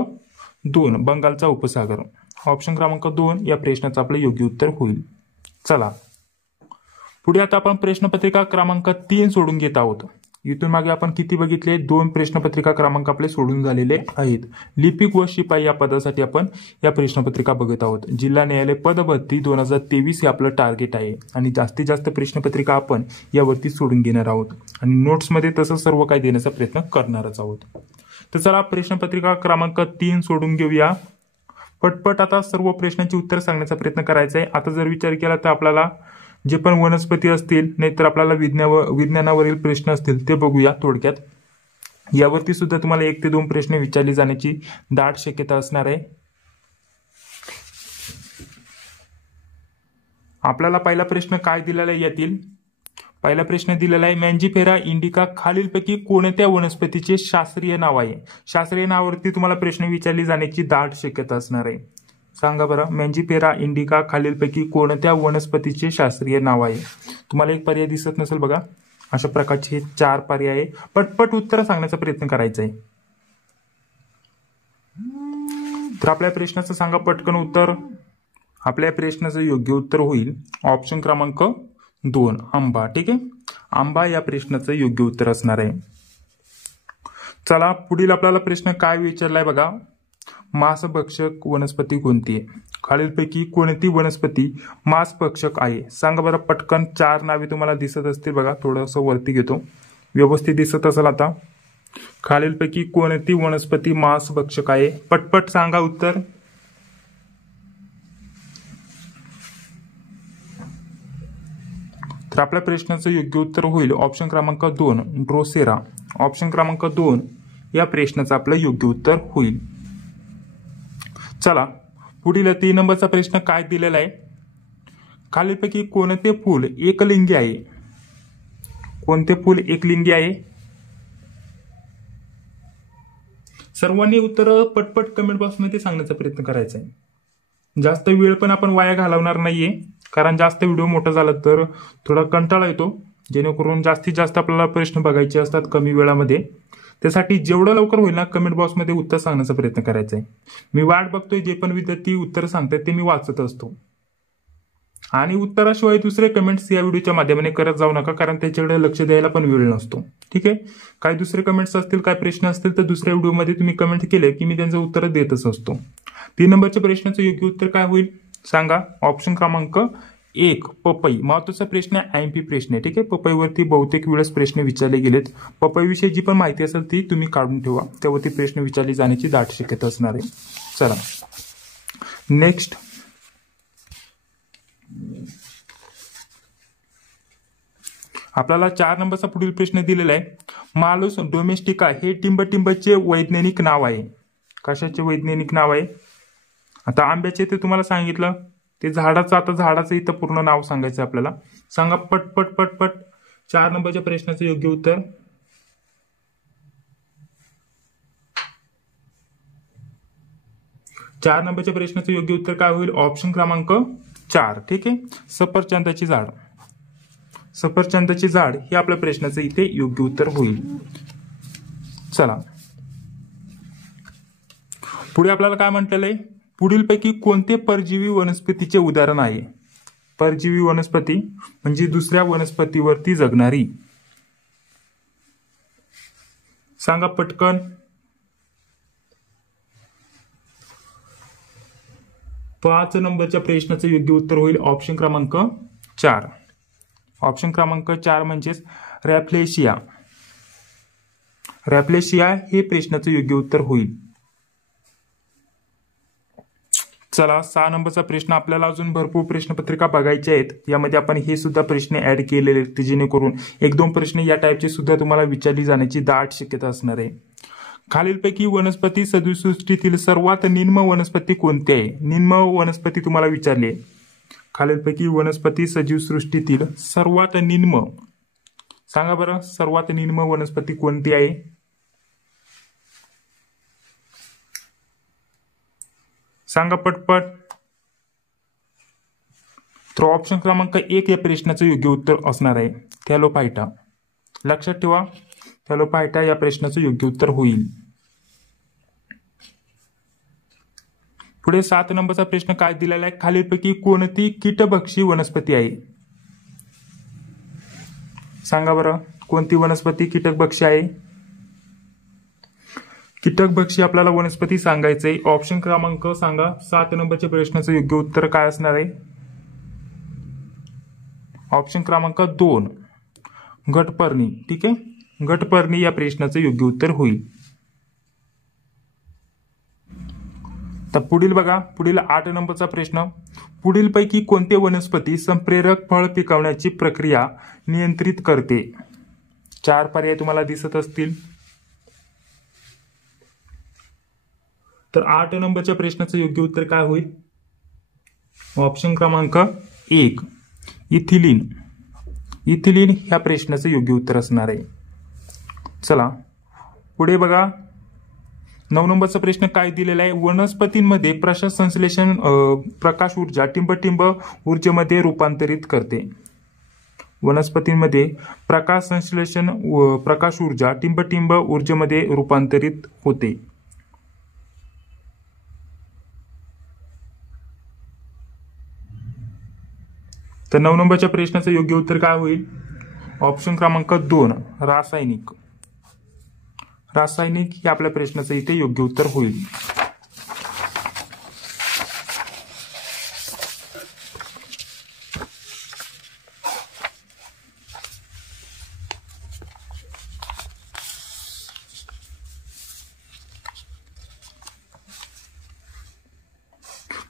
2 बंगालचा उपसागर, ऑप्शन क्रमांक 2 या प्रश्नाचं आपलं योग्य उत्तर होईल। चला पुढे आता आपण प्रश्नपत्रिका क्रमांक 3 सोडून घेत आहोत। इथून मागे आपण किती बघितले, 2 प्रश्नपत्रिका क्रमांक आपले सोडून झालेले आहेत। लिपिक व शिपाई या पदासाठी आपण या प्रश्नपत्रिका बघत आहोत। जिल्हा न्यायालय पदभरती 2023 हे आपलं टार्गेट आहे आणि जास्तीत जास्त प्रश्नपत्रिका आपण यावरती सोडून घेणार आहोत आणि नोट्समध्ये तसं सर्व काही देण्याचा प्रयत्न करणारच आहोत। तर चला प्रश्नपत्रिका क्रमांक 3 सोडून घेऊया। पटपट आता सर्व प्रश्नांची उत्तर सांगण्याचा प्रयत्न करायचा आहे। आता जर विचार केला तर आपल्याला जे पण वनस्पती असतील, नाहीतर आपल्याला विज्ञानावरील प्रश्न असतील ते बघूया थोडक्यात। यावरती सुद्धा तुम्हाला 1 ते 2 प्रश्न विचारले जाण्याची दाट शक्यता असणार आहे। आपल्याला पहिला प्रश्न काय दिलेला आहे, यातील पहिला प्रश्न दिलेला आहे, मँजिफेरा इंडिका खालीलपैकी कोणत्या वनस्पतीचे शास्त्रीय नाव आहे। शास्त्रीय नावावरती तुम्हाला प्रश्न विचारले जाण्याची दाट शक्यता असणार आहे। सांगा बरं मँजिफेरा इंडिका खालीलपैकी कोणत्या वनस्पतीचे शास्त्रीय नाव आहे। तुम्हाला एक पर्याय दिसत नसेल बघा, अशा प्रकारचे 4 पर्याय आहे। पटपट उत्तर सांगण्याचा प्रयत्न करायचा आहे। तर आपल्या प्रश्नाचं सांगा पटकन उत्तर। आपल्या प्रश्नाचं योग्य उत्तर होईल ऑप्शन क्रमांक 2 आंबा. ठीक आहे, आंबा या प्रश्नाचं योग्य उत्तर असणार आहे. चला पुढील आपल्याला प्रश्न काय विचारलाय बघा. मांसभक्षक वनस्पती कोणती आहे? खालीलपैकी कोणती वनस्पती मांसभक्षक आहे? सांगा बरं पटकन. 4 नावे तुम्हाला दिसत असतील बघा. थोडंसं वरती घेतो, व्यवस्थित दिसत असेल आता. खालीलपैकी कोणती वनस्पती मांसभक्षक आहे? पटपट सांगा उत्तर. तर आपल्या प्रश्नाचं योग्य उत्तर होईल ऑप्शन क्रमांक 2 ड्रोसेरा. ऑप्शन क्रमांक 2 या प्रश्नाचं आपलं योग्य उत्तर होईल. चला पुढील 3 नंबरचा प्रश्न काय दिलेला आहे. खालीलपैकी कोणते फूल एकलिंगी आहे? कोणते फूल एकलिंगी आहे? सर्वांनी उत्तर पटपट कमेंट बॉक्समध्ये सांगण्याचा प्रयत्न करायचा आहे. जास्त वेळ पण आपण वाया घालवणार नाहीये, कारण जास्त व्हिडिओ मोठा झाला तर थोडा कंटाळा येतो, जेणेकरून जास्तीत जास्त आपल्याला प्रश्न बघायचे असतात कमी वेळामध्ये. त्यासाठी जेवढं लवकर होईल ना कमेंट बॉक्समध्ये उत्तर सांगण्याचा प्रयत्न करायचा आहे. मी वाट बघतोय, जे पण विद्यार्थी उत्तर सांगतात ते मी वाचत असतो. आणि उत्तराशिवाय दुसरे कमेंट्स या व्हिडिओच्या माध्यमाने करत जाऊ नका, कारण त्याच्याकडे लक्ष द्यायला पण वेळ नसतो. ठीक आहे, काही दुसरे कमेंट्स असतील, काय प्रश्न असतील तर दुसऱ्या व्हिडिओमध्ये तुम्ही कमेंट केले की मी त्यांचं उत्तर देतच असतो. 3 नंबरच्या प्रश्नाचं योग्य उत्तर काय होईल सांगा. ऑप्शन क्रमांक 1 पपई. महत्वाचा प्रश्न आहे, आयएमपी प्रश्न आहे. ठीक आहे, पपईवरती बहुतेक वेळेस प्रश्न विचारले गेलेत. पपईविषयी जी पण माहिती असेल ती तुम्ही काढून ठेवा, त्यावरती प्रश्न विचारले जाण्याची दाट शक्यता असणार आहे. चला नेक्स्ट. आपल्याला 4 नंबरचा पुढील प्रश्न दिलेला आहे. मालस डोमेस्टिका हे टिंबटिंबचे वैज्ञानिक नाव आहे. कशाचे वैज्ञानिक नाव आहे? आता आंब्याचे ते तुम्हाला सांगितलं, ते झाडाचं. आता झाडाचं इथं पूर्ण नाव सांगायचं आपल्याला. सांगा पटपट पटपट. 4 नंबरच्या प्रश्नाचं योग्य उत्तर. चार नंबरच्या प्रश्नाचं योग्य उत्तर काय होईल? ऑप्शन क्रमांक 4. ठीक आहे, सफरचंदाची झाड. सफरचंदाची झाड हे आपल्या प्रश्नाचं इथे योग्य उत्तर होईल. चला पुढे आपल्याला काय म्हटलेलं आहे. पुढीलपैकी कोणते परजीवी वनस्पतीचे उदाहरण आहे? परजीवी वनस्पती म्हणजे दुसऱ्या वनस्पतीवरती जगणारी. सांगा पटकन. पाच नंबरच्या प्रश्नाचं योग्य उत्तर होईल ऑप्शन क्रमांक 4. ऑप्शन क्रमांक 4 म्हणजेच रॅफ्लेशिया. रॅफ्लेशिया हे प्रश्नाचं योग्य उत्तर होईल. चला 6 नंबरचा प्रश्न. आपल्याला अजून भरपूर प्रश्नपत्रिका बघायचे आहेत. यामध्ये आपण हे सुद्धा प्रश्न ऍड केलेले आहेत, जेणेकरून 1-2 प्रश्न या टाईपचे सुद्धा तुम्हाला विचारली जाण्याची दाट शक्यता असणार आहे. खालीलपैकी वनस्पती सजीवसृष्टीतील सर्वात निम्न वनस्पती कोणती आहे? निम्न वनस्पती तुम्हाला विचारली आहे. खालीलपैकी वनस्पती सजीवसृष्टीतील सर्वात निम्न. सांगा बरं सर्वात निम्न वनस्पती कोणती आहे? सांगा पटपट. तर ऑप्शन क्रमांक 1 या प्रश्नाचं योग्य उत्तर असणार आहे थॅलोफायटा. लक्षात ठेवा, थॅलोफायटा या प्रश्नाचं योग्य उत्तर होईल. पुढे 7 नंबरचा प्रश्न काय दिलेला आहे. खालीलपैकी कोणती कीटभक्षी वनस्पती आहे? सांगा बरं कोणती वनस्पती कीटकभक्षी आहे? कीटकभक्षी आपल्याला वनस्पती सांगायचंय. ऑप्शन क्रमांक सांगा. 7 नंबरच्या प्रश्नाचं योग्य उत्तर काय असणार आहे? ऑप्शन क्रमांक 2 घटपर्णी. ठीक आहे, घटपर्णी या प्रश्नाचं योग्य उत्तर होईल. तर पुढील बघा, पुढील 8 नंबरचा प्रश्न. पुढीलपैकी कोणते वनस्पती संप्रेरक फळ पिकवण्याची प्रक्रिया नियंत्रित करते? 4 पर्याय तुम्हाला दिसत असतील. तर 8 नंबरच्या प्रश्नाचं योग्य उत्तर काय होईल? ऑप्शन क्रमांक 1 इथिलीन. इथिलीन ह्या प्रश्नाचं योग्य उत्तर असणार आहे. चला पुढे बघा, 9 नंबरचा प्रश्न काय दिलेला आहे. वनस्पतींमध्ये प्रकाशसंश्लेषण प्रकाश ऊर्जा टिंबटिंब ऊर्जेमध्ये रूपांतरित करते. वनस्पतींमध्ये प्रकाशसंश्लेषण प्रकाश ऊर्जा टिंबटिंब ऊर्जेमध्ये रूपांतरित होते. तर 9 नंबरच्या प्रश्नाचं योग्य उत्तर काय होईल? ऑप्शन क्रमांक 2 रासायनिक. रासायनिक हे आपल्या प्रश्नाचं इथे योग्य उत्तर होईल.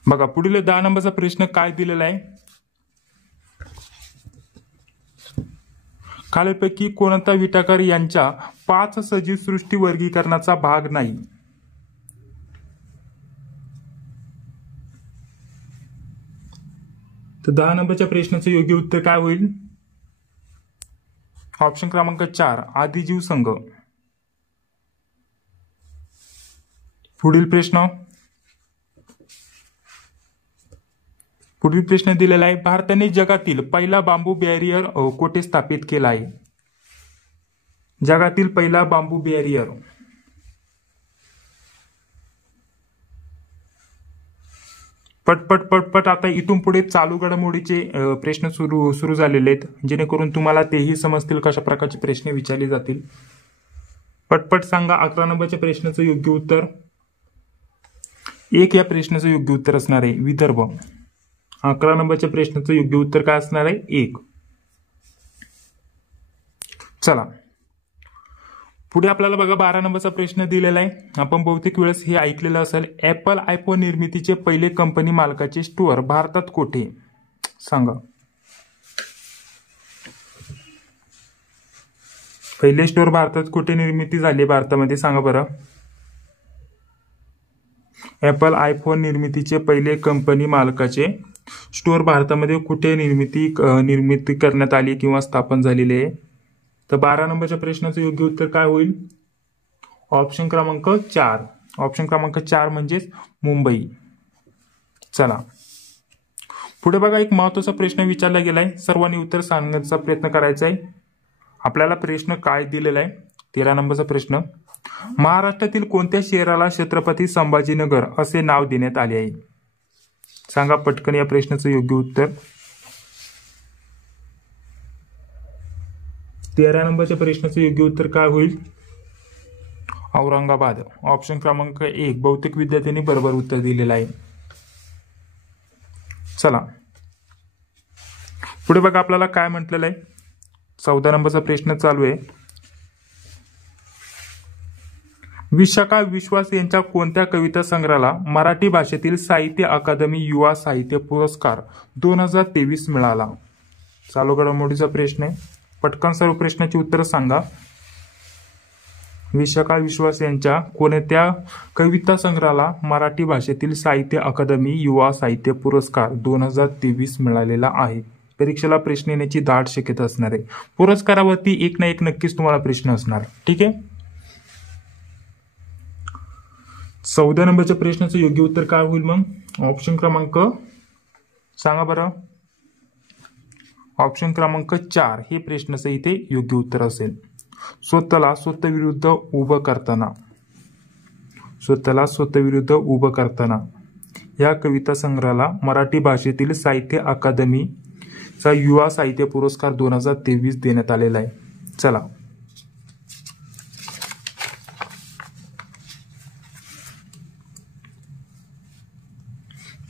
बघा पुढील 10 नंबरचा प्रश्न काय दिलेला आहे? खालीलपैकी कोणता विटाकर यांच्या 5 सजीव सृष्टी वर्गीकरणाचा भाग नाही? तर 10 नंबरच्या प्रश्नाचं योग्य उत्तर काय होईल? ऑप्शन क्रमांक 4 आदिजीव संघ. पुढील प्रश्न दिलेला आहे. भारताने जगातील पहिला बांबू बॅरियर कोठे स्थापित केला आहे? जगातील पहिला बांबू बॅरियर. पटपट आता इथून पुढे चालू घडामोडीचे प्रश्न सुरू झालेले आहेत, जेणेकरून तुम्हाला तेही समजतील कशा प्रकारचे प्रश्न विचारले जातील. पटपट सांगा. 11 नंबरच्या प्रश्नाचं योग्य उत्तर 1 या प्रश्नाचं योग्य उत्तर असणार आहे विदर्भ. 11 नंबरच्या प्रश्नाचं योग्य उत्तर काय असणार आहे? 1. चला पुढे आपल्याला बघा 12 नंबरचा प्रश्न दिलेला आहे. आपण बहुतेक वेळेस हे ऐकलेलं असेल. ऍपल आयफोन निर्मितीचे पहिले कंपनी मालकाचे स्टोअर भारतात कोठे? सांगा. पहिले स्टोअर भारतात कुठे निर्मिती झाली भारतामध्ये? सांगा बरं. ऍपल आयफोन निर्मितीचे पहिले कंपनी मालकाचे स्टोअर भारतामध्ये कुठे निर्मिती करण्यात आली किंवा स्थापन झालेले आहे? तर 12 नंबरच्या प्रश्नाचं योग्य उत्तर काय होईल? ऑप्शन क्रमांक 4. ऑप्शन क्रमांक 4 म्हणजेच मुंबई. चला पुढे बघा एक महत्वाचा प्रश्न विचारला गेलाय. सर्वांनी उत्तर सांगण्याचा प्रयत्न करायचा आहे. आपल्याला प्रश्न काय दिलेला आहे? 13 नंबरचा प्रश्न. महाराष्ट्रातील कोणत्या शहराला छत्रपती संभाजीनगर असे नाव देण्यात आले आहे? सांगा पटकन या प्रश्नाचं योग्य उत्तर. 13 नंबरच्या प्रश्नाचं योग्य उत्तर काय होईल? औरंगाबाद. ऑप्शन क्रमांक 1 बहुतेक विद्यार्थ्यांनी बरोबर उत्तर दिलेलं आहे. चला पुढे बघा आपल्याला काय म्हटलेलं आहे. 14 नंबरचा प्रश्न चालू आहे. विशाखा विश्वास यांच्या कोणत्या कविता संग्रहाला मराठी भाषेतील साहित्य अकादमी युवा साहित्य पुरस्कार 2023 मिळाला? चालू घडामोडीचा प्रश्न आहे. पटकन सर्व प्रश्नाची उत्तर सांगा. विशाखा विश्वास यांच्या कोणत्या कविता संग्रहाला मराठी भाषेतील साहित्य अकादमी युवा साहित्य पुरस्कार 2023 मिळालेला आहे? परीक्षेला प्रश्न येण्याची दाट शक्यता असणार आहे. पुरस्कारावरती एक ना एक नक्कीच तुम्हाला प्रश्न असणार. ठीक आहे. 14 नंबरच्या प्रश्नाचं योग्य उत्तर काय होईल मग? ऑप्शन क्रमांक सांगा बरं. ऑप्शन क्रमांक 4 हे प्रश्नाचं इथे योग्य उत्तर असेल. स्वतःविरुद्ध उभं करताना. स्वतःविरुद्ध उभं करताना या कविता संग्रहाला मराठी भाषेतील साहित्य अकादमीचा युवा साहित्य पुरस्कार 2023 देण्यात आलेला आहे. चला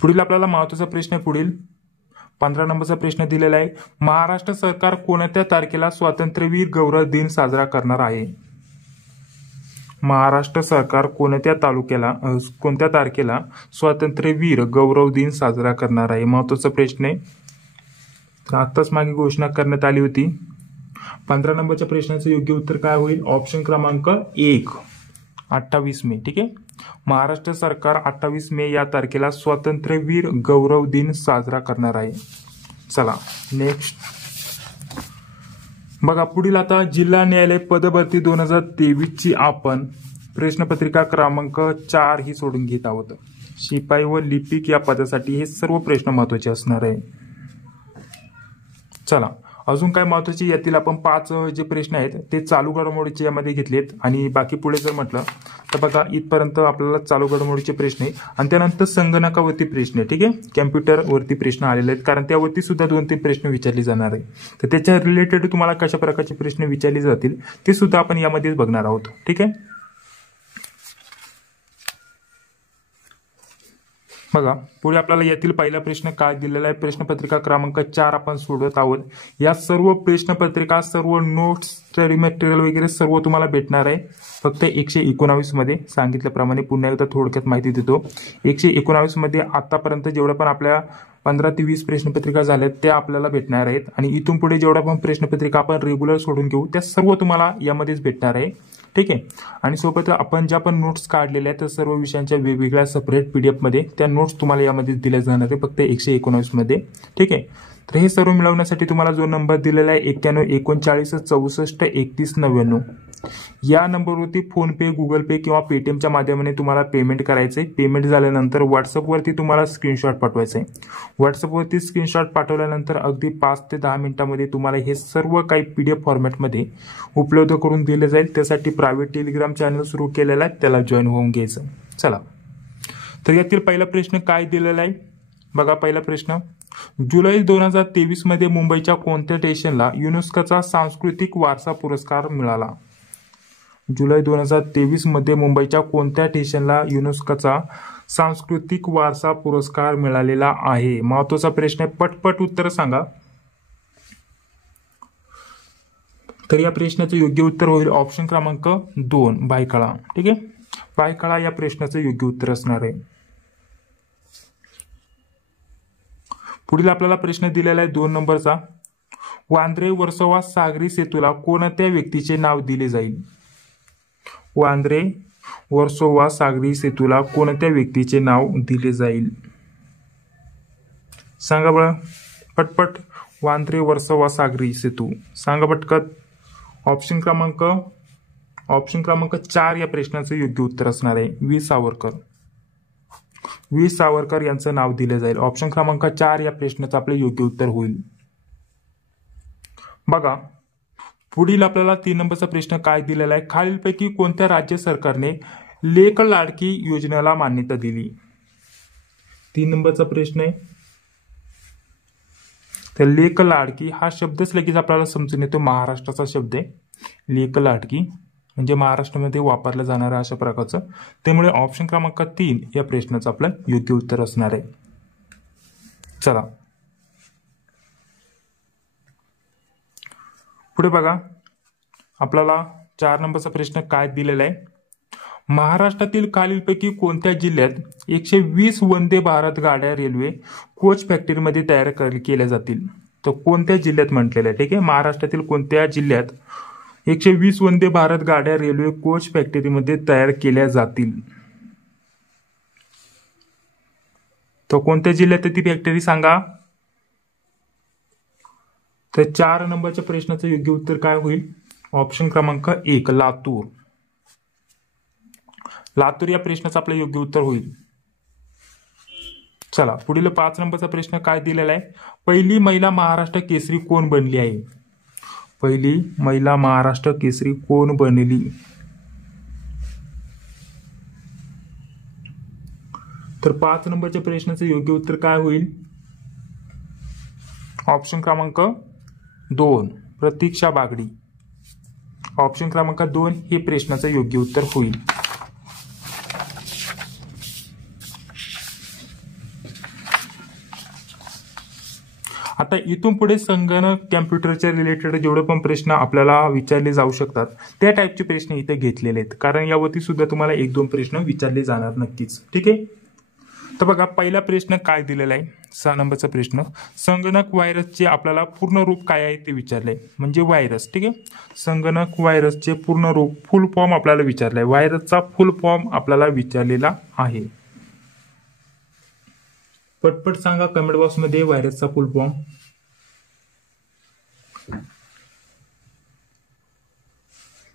पुढील आपल्याला महत्वाचा प्रश्न पुढील 15 नंबरचा प्रश्न दिलेला आहे. महाराष्ट्र सरकार कोणत्या तारखेला स्वातंत्र्यवीर गौरव दिन साजरा करणार आहे? महाराष्ट्र सरकार कोणत्या तारखेला स्वातंत्र्यवीर गौरव दिन साजरा करणार आहे? महत्वाचा प्रश्न आहे. आताच मागे घोषणा करण्यात आली होती. 15 नंबरच्या प्रश्नाचं योग्य उत्तर काय होईल? ऑप्शन क्रमांक 1 28 मे. ठीक आहे. महाराष्ट्र सरकार 28 मे या तारखेला स्वातंत्र्यवीर गौरव दिन साजरा करणार आहे. चला नेक्स्ट बघा पुढील आता जिल्हा न्यायालय पदभरती 2023 ची आपण प्रश्नपत्रिका क्रमांक 4 ही सोडून घेत आहोत. शिपाई व लिपिक या पदासाठी हे सर्व प्रश्न महत्वाचे असणार आहे. चला अजून काय महत्वाचे यातील आपण 5 जे प्रश्न आहेत ते चालू घडामोडीचे यामध्ये घेतलेत आणि बाकी पुढे जर म्हटलं तर बघा इथपर्यंत आपल्याला चालू घडामोडीचे प्रश्न आहे आणि त्यानंतर संगणकावरती प्रश्न आहे, ठीक आहे, कॅम्प्युटरवरती प्रश्न आलेले आहेत कारण त्यावरती सुद्धा 2-3 प्रश्न विचारले जाणार आहे. तर त्याच्या रिलेटेड तुम्हाला कशा प्रकारचे प्रश्न विचारले जातील ते सुद्धा आपण यामध्येच बघणार आहोत, ठीक आहे. बघा पुढे आपल्याला यातील पहिला प्रश्न काय दिलेला आहे, प्रश्नपत्रिका क्रमांक 4 आपण सोडवत आहोत. या सर्व प्रश्नपत्रिका, सर्व नोट्स, स्टडी मटेरियल वगैरे सर्व तुम्हाला भेटणार आहे फक्त 119 मध्ये. सांगितल्याप्रमाणे पुन्हा एकदा थोडक्यात माहिती देतो. 119 मध्ये आतापर्यंत जेवढ्या पण आपल्या 15 ते 20 प्रश्नपत्रिका झाल्यात त्या आपल्याला भेटणार आहेत आणि इथून पुढे जेवढ्या पण प्रश्नपत्रिका आपण रेग्युलर सोडून घेऊ त्या सर्व तुम्हाला यामध्येच भेटणार आहे, ठीक आहे. आणि सोबत आपण ज्या पण नोट्स काढलेल्या आहेत त्या सर्व विषयांच्या वेगवेगळ्या सेपरेट PDF मध्ये त्या नोट्स तुम्हाला यामध्ये दिल्या जाणार आहे फक्त 119 मध्ये, ठीक आहे. तर हे सर्व मिळवण्यासाठी तुम्हाला जो नंबर दिलेला आहे 91 39 64 31 99 या नंबरवरती फोन पे, गुगल पे किंवा पेटीएमच्या माध्यमाने तुम्हाला पेमेंट करायचंय. पेमेंट झाल्यानंतर व्हॉट्सअपवरती तुम्हाला स्क्रीनशॉट पाठवायचं आहे. व्हॉट्सअपवरती स्क्रीनशॉट पाठवल्यानंतर अगदी 5 ते 10 मिनिटांमध्ये तुम्हाला हे सर्व काही PDF फॉर्मॅटमध्ये उपलब्ध करून दिले जाईल. त्यासाठी प्रायव्हेट टेलिग्राम चॅनल सुरू केलेला आहे, त्याला जॉईन होऊन घ्यायचं. चला तर यातील पहिला प्रश्न काय दिलेला आहे बघा. पहिला प्रश्न, जुलै 2023 मध्ये मुंबईच्या कोणत्या स्टेशनला युनेस्कोचा सांस्कृतिक वारसा पुरस्कार मिळाला? जुलै 2023 मध्ये मुंबईच्या कोणत्या स्टेशनला युनेस्कोचा सांस्कृतिक वारसा पुरस्कार मिळालेला आहे? महत्वाचा प्रश्न आहे, पटपट उत्तर सांगा. तर या प्रश्नाचं योग्य उत्तर होईल ऑप्शन क्रमांक 2 भायखळा, ठीक आहे. भायखळा या प्रश्नाचं योग्य उत्तर असणार आहे. पुढील आपल्याला प्रश्न दिलेला आहे 2 नंबरचा, वांद्रे वर्सोवा सागरी सेतूला कोणत्या व्यक्तीचे नाव दिले जाईल? वांद्रे वर्सोवा सागरी सेतूला कोणत्या व्यक्तीचे नाव दिले जाईल? सांगा बळा पटपट. वांद्रे वर्सोवा सागरी सेतू सांगा पटकन. ऑप्शन क्रमांक 4 या प्रश्नाचं योग्य उत्तर असणार आहे वी सावरकर. वी सावरकर यांचं नाव दिले जाईल. ऑप्शन क्रमांक 4 या प्रश्नाचं आपले योग्य उत्तर होईल. बघा पुढील आपल्याला 3 नंबरचा प्रश्न काय दिलेला आहे, खालीलपैकी कोणत्या राज्य सरकारने लेक लाडकी योजनेला मान्यता दिली? 3 नंबरचा प्रश्न आहे. तर लेक लाडकी हा शब्दच लगेच आपल्याला समजून येतो, महाराष्ट्राचा शब्द आहे. लेक लाडकी म्हणजे महाराष्ट्रामध्ये वापरलं जाणारं अशा प्रकारचं. त्यामुळे ऑप्शन क्रमांक 3 या प्रश्नाचं आपलं योग्य उत्तर असणार आहे. चला पुढे बघा आपल्याला 4 नंबरचा प्रश्न काय दिलेला आहे, महाराष्ट्रातील खालीलपैकी कोणत्या जिल्ह्यात 120 वंदे भारत गाड्या रेल्वे कोच फॅक्टरीमध्ये तयार केल्या जातील? तर कोणत्या जिल्ह्यात म्हटलेलं आहे, ठीक आहे. महाराष्ट्रातील कोणत्या जिल्ह्यात 120 वंदे भारत गाड्या रेल्वे कोच फॅक्टरीमध्ये तयार केल्या जातील? तर कोणत्या जिल्ह्यात ती फॅक्टरी सांगा. तर 4 नंबरच्या प्रश्नाचं योग्य उत्तर काय होईल? ऑप्शन क्रमांक 1 लातूर. लातूर या प्रश्नाचं आपलं योग्य उत्तर होईल. चला पुढील 5 नंबरचा प्रश्न काय दिलेला आहे, पहिली महिला महाराष्ट्र केसरी कोण बनली आहे? पहिली महिला महाराष्ट्र केसरी कोण बनली? तर 5 नंबरच्या प्रश्नाचं योग्य उत्तर काय होईल? ऑप्शन क्रमांक 2 प्रतीक्षा बागडी. ऑप्शन क्रमांक 2 हे प्रश्नाचं योग्य उत्तर होईल. आता इथून पुढे संगणक कॅम्प्युटरच्या रिलेटेड जेवढे पण प्रश्न आपल्याला विचारले जाऊ शकतात त्या टाईपचे प्रश्न इथे घेतलेले आहेत, कारण यावरती सुद्धा तुम्हाला 1-2 प्रश्न विचारले जाणार नक्कीच, ठीक आहे. तर बघा पहिला प्रश्न काय दिलेला आहे, 6 नंबरचा प्रश्न, संगणक व्हायरसचे आपल्याला पूर्ण रूप काय आहे ते विचारलंय, म्हणजे व्हायरस, ठीक आहे. संगणक व्हायरसचे पूर्ण रूप फुल फॉर्म आपल्याला विचारलंय, व्हायरसचा फुल फॉर्म आपल्याला विचारलेला आहे. पटपट सांगा कमेंट बॉक्स मध्ये व्हायरसचा फुल फॉर्म.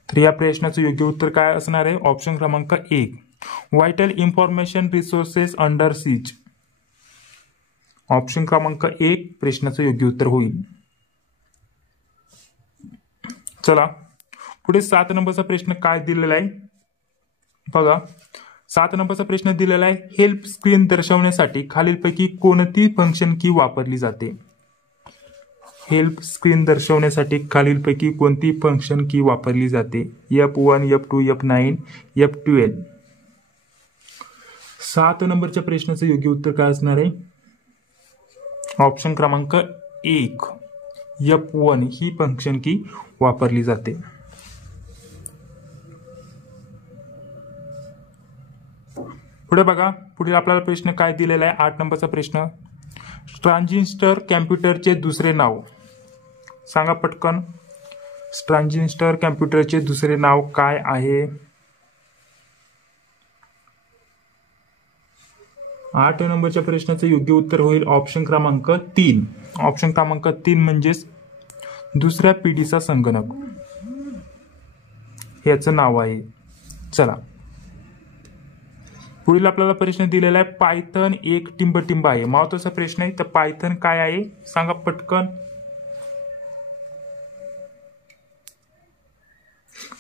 तर या प्रश्नाचं योग्य उत्तर काय असणार आहे? ऑप्शन क्रमांक 1 vital information resources under seize. Option क्रमांक 1 प्रश्नाचं योग्य उत्तर होईल. चला पुढे 7 नंबरचा प्रश्न काय दिलेला आहे बघा. 7 नंबरचा प्रश्न दिलेला आहे, हेल्प स्क्रीन दर्शवण्यासाठी खालीलपैकी कोणती फंक्शन की वापरली जाते. हेल्प स्क्रीन दर्शवण्यासाठी खालीलपैकी कोणती फंक्शन की वापरली जाते. F1, F2, F9, F12. 7 नंबरच्या प्रश्नाचं योग्य उत्तर काय असणार आहे. ऑप्शन क्रमांक 1 F1 ही फंक्शन की वापरली जाते. पुढे बघा, पुढे आपल्याला प्रश्न काय दिलेला आहे. 8 नंबरचा प्रश्न, ट्रान्झिस्टर कॅम्प्युटरचे दुसरे नाव सांगा पटकन. ट्रान्झिस्टर कॅम्प्युटरचे दुसरे नाव काय आहे. 8 नंबरच्या प्रश्नाचं योग्य उत्तर होईल ऑप्शन क्रमांक 3. ऑप्शन क्रमांक 3 म्हणजेच दुसऱ्या पिढीचा संगणक याचं नाव आहे. चला पुढील आपल्याला प्रश्न दिलेला आहे, पायथन एक टिंबटिंब आहे. महत्वाचा प्रश्न आहे. तर पायथन काय आहे सांगा पटकन.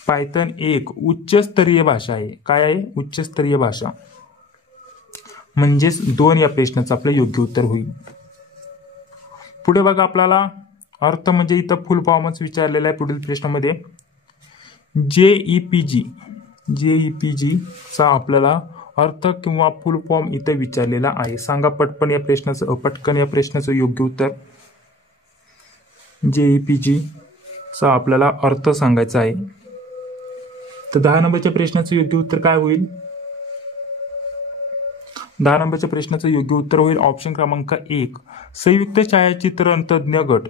पायथन एक उच्चस्तरीय भाषा आहे. काय आहे. उच्चस्तरीय भाषा. म्हणजेच 2 या प्रश्नाचं आपलं योग्य उत्तर होईल. पुढे बघा, आपल्याला अर्थ म्हणजे इथं फुल फॉर्मच विचारलेला आहे पुढील प्रश्नामध्ये. जेईपीजी चा आपल्याला अर्थ किंवा फुल फॉर्म इथं विचारलेला आहे. सांगा पटकन या प्रश्नाचं योग्य उत्तर. जेईपीजी चा आपल्याला अर्थ सांगायचा आहे. तर 10 नंबरच्या प्रश्नाचं योग्य उत्तर काय होईल. 10 नंबरच्या प्रश्नाचं योग्य उत्तर होईल ऑप्शन क्रमांक 1 संयुक्त छायाचित्रण तज्ञ गट.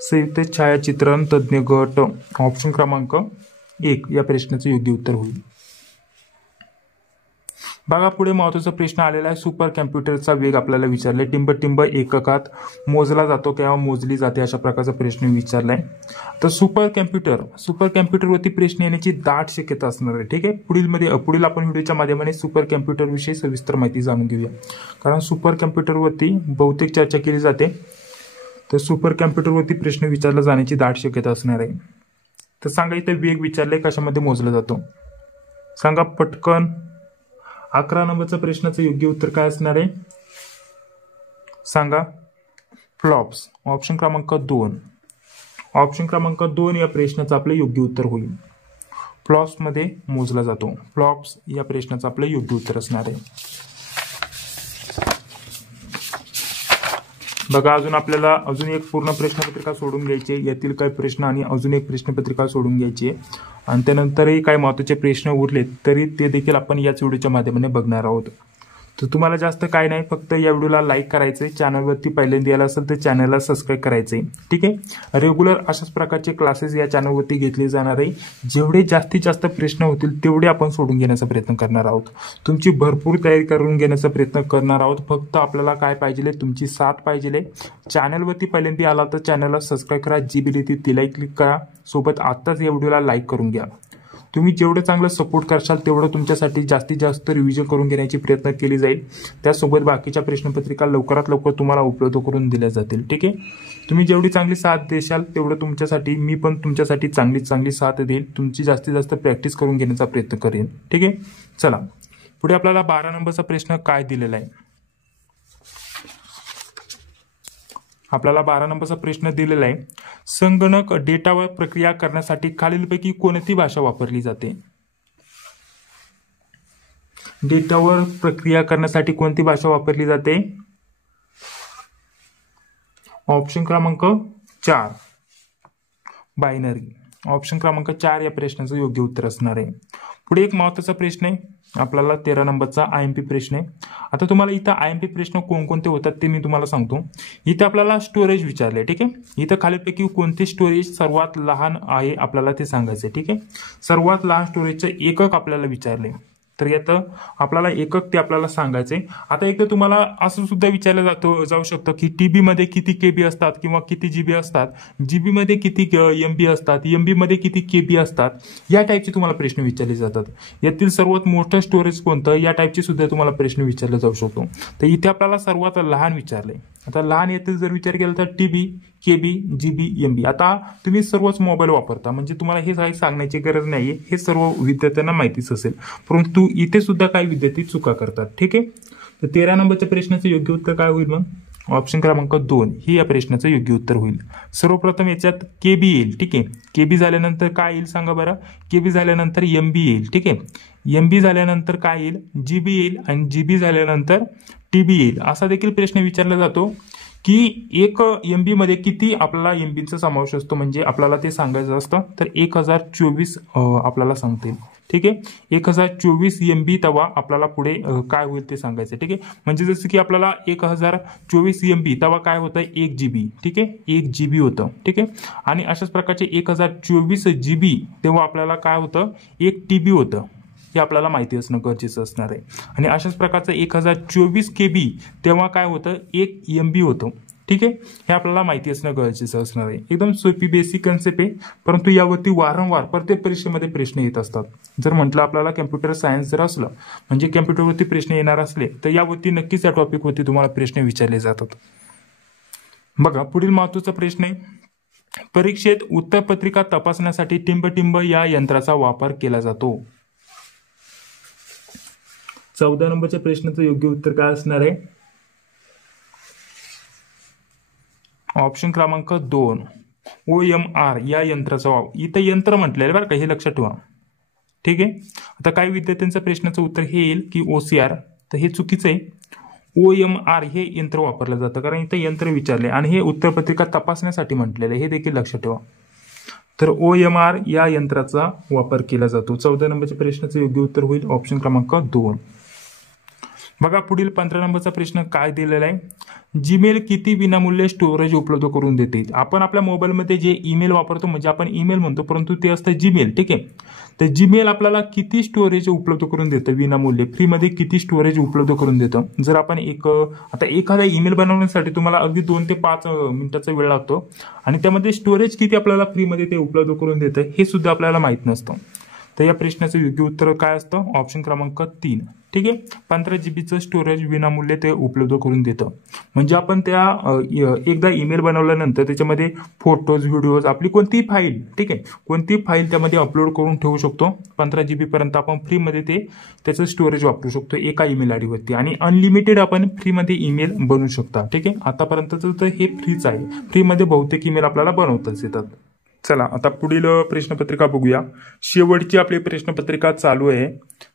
संयुक्त छायाचित्रण तज्ञ गट ऑप्शन क्रमांक 1 या प्रश्नाचं योग्य उत्तर होईल. बघा पुढे महत्वाचा प्रश्न आलेला आहे, सुपर कॅम्प्युटरचा वेग आपल्याला विचारलाय. टिंबटिंब एककात मोजला जातो किंवा मोजली जाते अशा प्रकारचा प्रश्न विचारलाय. तर सुपर कॅम्प्युटरवरती प्रश्न येण्याची दाट शक्यता असणार आहे. ठीक आहे. पुढील आपण व्हिडिओच्या माध्यमाने सुपर कॅम्प्युटर विषयी सविस्तर माहिती जाणून घेऊया. कारण सुपर कॅम्प्युटरवरती बहुतेक चर्चा केली जाते. तर सुपर कॅम्प्युटरवरती प्रश्न विचारला जाण्याची दाट शक्यता असणार आहे. तर सांगा इथे वेग विचारले कशामध्ये मोजला जातो. सांगा पटकन. 11 नंबरचा प्रश्नाचं योग्य उत्तर काय असणार आहे सांगा. फ्लॉप्स ऑप्शन क्रमांक 2. ऑप्शन क्रमांक 2 या प्रश्नाचं आपलं योग्य उत्तर होईल. फ्लॉप्स मध्ये मोजला जातो. फ्लॉप्स या प्रश्नाचं आपलं योग्य उत्तर असणार आहे. बघा आपल्याला अजून एक पूर्ण प्रश्नपत्रिका सोडून घ्यायची. यातील काही प्रश्न आणि अजून एक प्रश्नपत्रिका सोडून घ्यायची आणि त्यानंतरही काही महत्त्वाचे प्रश्न उरलेत तरी ते देखील आपण याच व्हिडिओच्या माध्यमाने बघणार आहोत. तर तुम्हाला जास्त काय नाही, फक्त या व्हिडिओला लाईक करायचंय. चॅनलवरती पहिल्यांदा आला असेल तर चॅनलला सबस्क्राईब करायचंय. ठीक आहे. रेग्युलर अशाच प्रकारचे क्लासेस या चॅनलवरती घेतले जाणार आहे. जेवढे जास्तीत जास्त प्रश्न होतील तेवढे आपण सोडून घेण्याचा प्रयत्न करणार आहोत. तुमची भरपूर तयारी करून घेण्याचा प्रयत्न करणार आहोत. फक्त आपल्याला काय पाहिजे, तुमची साथ पाहिजे. चॅनलवरती पहिल्यांदा आला तर चॅनलला सबस्क्राईब करा. जी बेल येते तिला क्लिक करा. सोबत आत्ताच या व्हिडिओला लाईक करून घ्या. तुम्ही जेवढं चांगलं सपोर्ट करशाल तेवढं तुमच्यासाठी जास्तीत जास्त रिव्हिजन करून घेण्याची प्रयत्न केली जाईल. त्यासोबत बाकीच्या प्रश्नपत्रिका लवकरात लवकर तुम्हाला उपलब्ध करून दिल्या जातील. ठीक आहे. तुम्ही जेवढी चांगली साथ देशाल तेवढं तुमच्यासाठी, मी पण तुमच्यासाठी चांगली साथ देईल. तुमची जास्तीत जास्त प्रॅक्टिस करून घेण्याचा प्रयत्न करेन. ठीक आहे. चला पुढे आपल्याला 12 नंबरचा प्रश्न काय दिलेला आहे. आपल्याला 12 नंबरचा प्रश्न दिलेला आहे, संगणक डेटावर प्रक्रिया करण्यासाठी खालीलपैकी कोणती भाषा वापरली जाते. डेटावर प्रक्रिया करण्यासाठी कोणती भाषा वापरली जाते. ऑप्शन क्रमांक 4 बायनरी. ऑप्शन क्रमांक 4 या प्रश्नाचं योग्य उत्तर असणार आहे. पुढे एक महत्त्वाचा प्रश्न आहे आपल्याला 13 नंबरचा IMP प्रश्न आहे. आता तुम्हाला इथं IMP प्रश्न कोणकोणते होतात ते मी तुम्हाला सांगतो. इथं आपल्याला स्टोरेज विचारले. ठीक आहे. इथं खालीलपैकी कोणते स्टोरेज सर्वात लहान आहे आपल्याला ते सांगायचे. ठीक आहे. सर्वात लहान स्टोरेजचं एकक आपल्याला विचारले. तर यात आपल्याला एकक ते आपल्याला सांगायचे. आता एकदा तुम्हाला असं सुद्धा विचारलं जाऊ शकतं की TB मध्ये किती KB असतात किंवा किती GB असतात, GB मध्ये किती MB असतात, MB मध्ये किती KB असतात, या टाईपचे तुम्हाला प्रश्न विचारले जातात. यातील सर्वात मोठं स्टोरेज कोणतं या टाईपचे सुद्धा तुम्हाला प्रश्न विचारले जाऊ शकतो. तर इथे आपल्याला सर्वात लहान विचारले. आता लहान येथे जर विचार केला तर टीबी, केबी, जीबी, एमबी. आता तुम्ही सर्वच मोबाईल वापरता म्हणजे तुम्हाला हे काही सांगण्याची गरज नाहीये, हे सर्व विद्यार्थ्यांना माहितीच असेल. परंतु इथे सुद्धा काही विद्यार्थी चुका करतात. ठीक आहे. तर 13 नंबरच्या प्रश्नाचं योग्य उत्तर काय होईल मग? ऑप्शन क्रमांक 2 ही या प्रश्नाचं योग्य उत्तर होईल. सर्वप्रथम याच्यात केबी येईल. ठीक आहे. केबी झाल्यानंतर काय येईल सांगा बरं? केबी झाल्यानंतर एमबी येईल. ठीक आहे. एमबी झाल्यानंतर काय येईल? जीबी येईल आणि जीबी झाल्यानंतर टीबी येईल. असा देखील प्रश्न विचारला जातो की 1 एमबी मध्ये किती आपल्याला एमबीचा समावेश असतो, म्हणजे आपल्याला ते सांगायचं असतं. तर 1024 आपल्याला सांगतील. ठीक आहे. 1024 एमबी तेव्हा आपल्याला पुढे काय होईल ते सांगायचं. ठीक आहे. म्हणजे जसं की आपल्याला 1024 एमबी तेव्हा काय होतं? 1 जीबी. ठीक आहे. 1 जीबी होतं. ठीक आहे. आणि अशाच प्रकारचे 1024 जीबी तेव्हा आपल्याला काय होतं? 1 टीबी होतं. हे आपल्याला माहिती असणं गरजेचं असणार आहे. आणि अशाच प्रकारचं 1024 केबी तेव्हा काय होतं? 1 एमबी होतं. ठीक आहे. हे आपल्याला माहिती असणं गरजेचं असणार आहे. एकदम सोपी बेसिक कन्सेप्ट आहे, परंतु यावरती वारंवार प्रत्येक परीक्षेमध्ये प्रश्न येत असतात. जर म्हटलं आपल्याला कम्प्युटर सायन्स जर असलं म्हणजे कम्प्युटरवरती प्रश्न येणार असले तर यावरती नक्कीच या टॉपिकवरती तुम्हाला प्रश्न विचारले जातात. बघा पुढील महत्त्वाचा प्रश्न आहे. परीक्षेत उत्तरपत्रिका तपासण्यासाठी टिंब या यंत्राचा वापर केला जातो. 14 नंबरच्या प्रश्नाचं योग्य उत्तर काय असणार आहे? ऑप्शन क्रमांक 2 OMR या यंत्राचा वापर. इथं यंत्र म्हटलेलं बरं का, हे लक्षात ठेवा. ठीक आहे. आता काही विद्यार्थ्यांचं प्रश्नाचं उत्तर हे येईल की OCR, तर हे चुकीचं आहे. OMR हे यंत्र वापरलं जातं, कारण इथं यंत्र विचारले आणि हे उत्तरपत्रिका तपासण्यासाठी म्हटलेलं आहे, हे देखील लक्षात ठेवा. तर OMR या यंत्राचा वापर केला जातो. 14 नंबरच्या प्रश्नाचं योग्य उत्तर होईल ऑप्शन क्रमांक 2. बघा पुढील 15 नंबरचा प्रश्न काय दिलेला आहे? जीमेल किती विनामूल्य स्टोरेज उपलब्ध करून देते? आपण आपल्या मोबाईलमध्ये जे ईमेल वापरतो म्हणजे आपण ईमेल म्हणतो, परंतु ते असतं जीमेल. ठीक आहे. तर जीमेल आपल्याला किती स्टोरेज उपलब्ध करून देतं विनामूल्य? फ्रीमध्ये किती स्टोरेज उपलब्ध करून देतं? जर आपण आता एखादा ईमेल बनवण्यासाठी तुम्हाला अगदी 2 ते 5 मिनिटाचा वेळ लागतो आणि त्यामध्ये स्टोरेज किती आपल्याला फ्रीमध्ये ते उपलब्ध करून देतं हे सुद्धा आपल्याला माहित नसतं. तर या प्रश्नाचं योग्य उत्तर काय असतं? ऑप्शन क्रमांक 3. ठीक आहे. 15 जीबीचं स्टोरेज विनामूल्य ते उपलब्ध करून देतं. म्हणजे आपण त्या एकदा ईमेल बनवल्यानंतर त्याच्यामध्ये फोटोज, व्हिडिओज, आपली कोणतीही फाईल, ठीक आहे, कोणतीही फाईल त्यामध्ये अपलोड करून ठेवू शकतो. 15 जीबी पर्यंत आपण फ्रीमध्ये त्याचं स्टोरेज वापरू शकतो एका ईमेल आयडी वरती आणि अनलिमिटेड आपण फ्रीमध्ये ईमेल बनवू शकता. ठीक आहे. आतापर्यंतचं तर हे फ्रीच आहे. फ्रीमध्ये बहुतेक ईमेल आपल्याला बनवताच येतात. चला आता पुढील प्रश्नपत्रिका बघूया. शेवटची आपली प्रश्नपत्रिका चालू आहे.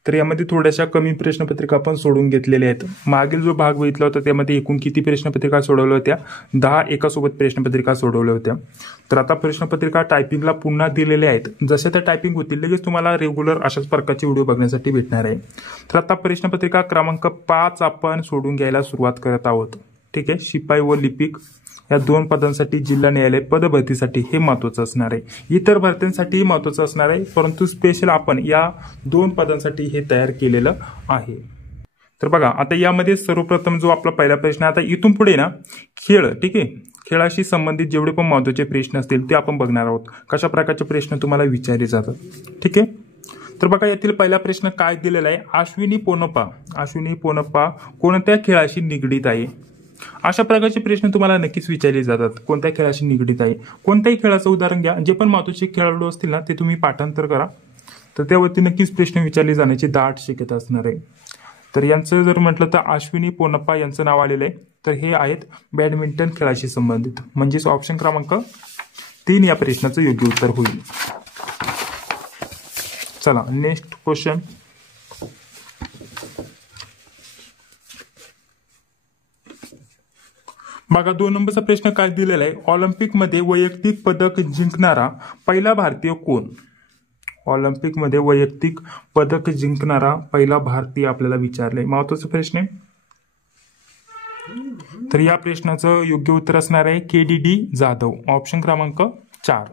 तर यामध्ये थोड्याशा कमी प्रश्नपत्रिका आपण सोडून घेतलेल्या आहेत. मागील जो भाग बघितला होता त्यामध्ये एकूण किती प्रश्नपत्रिका सोडवल्या होत्या? 10 एकासोबत प्रश्नपत्रिका सोडवल्या होत्या. तर आता प्रश्नपत्रिका टायपिंगला पुन्हा दिलेल्या आहेत. जसे त्या टायपिंग होतील लगेच तुम्हाला रेग्युलर अशाच प्रकारचे व्हिडिओ बघण्यासाठी भेटणार आहे. तर आता प्रश्नपत्रिका क्रमांक 5 आपण सोडून घ्यायला सुरुवात करत आहोत. ठीक आहे. शिपाई व लिपिक या 2 पदांसाठी जिल्हा न्यायालय पदभरतीसाठी हे महत्वाचं असणार आहे. इतर भरत्यांसाठी महत्वाचं असणार आहे, परंतु स्पेशल आपण या 2 पदांसाठी हे तयार केलेलं आहे. तर बघा आता यामध्ये सर्वप्रथम जो आपला पहिला प्रश्न, आता इथून पुढे ना खेळ, ठीक आहे, खेळाशी संबंधित जेवढे पण महत्वाचे प्रश्न असतील ते आपण बघणार आहोत. कशा प्रकारचे प्रश्न तुम्हाला विचारले जातात. ठीक आहे. तर बघा यातील पहिला प्रश्न काय दिलेला आहे? अश्विनी पोनप्पा कोणत्या खेळाशी निगडीत आहे? अशा प्रकारचे प्रश्न तुम्हाला नक्कीच विचारले जातात. कोणत्या खेळाशी निगडीत आहे? कोणत्याही खेळाचं उदाहरण घ्या. जे पण महत्त्वाचे खेळाडू असतील ना ते तुम्ही पाठांतर करा. तर त्यावरती नक्कीच प्रश्न विचारले जाण्याची दाट शक्यता असणार आहे. तर यांचं जर म्हटलं तर अश्विनी पोनप्पा यांचं नाव आलेलं आहे. तर हे आहेत बॅडमिंटन खेळाशी संबंधित, म्हणजेच ऑप्शन क्रमांक 3 या प्रश्नाचं योग्य उत्तर होईल. चला नेक्स्ट क्वेश्चन. बघा 2 नंबरचा प्रश्न काय दिलेला आहे? ऑलिम्पिकमध्ये वैयक्तिक पदक जिंकणारा पहिला भारतीय कोण? ऑलिम्पिकमध्ये वैयक्तिक पदक जिंकणारा पहिला भारतीय आपल्याला विचारलंय. महत्वाचा प्रश्न आहे. तर या प्रश्नाचं योग्य उत्तर असणार आहे KDD जाधव, ऑप्शन क्रमांक 4.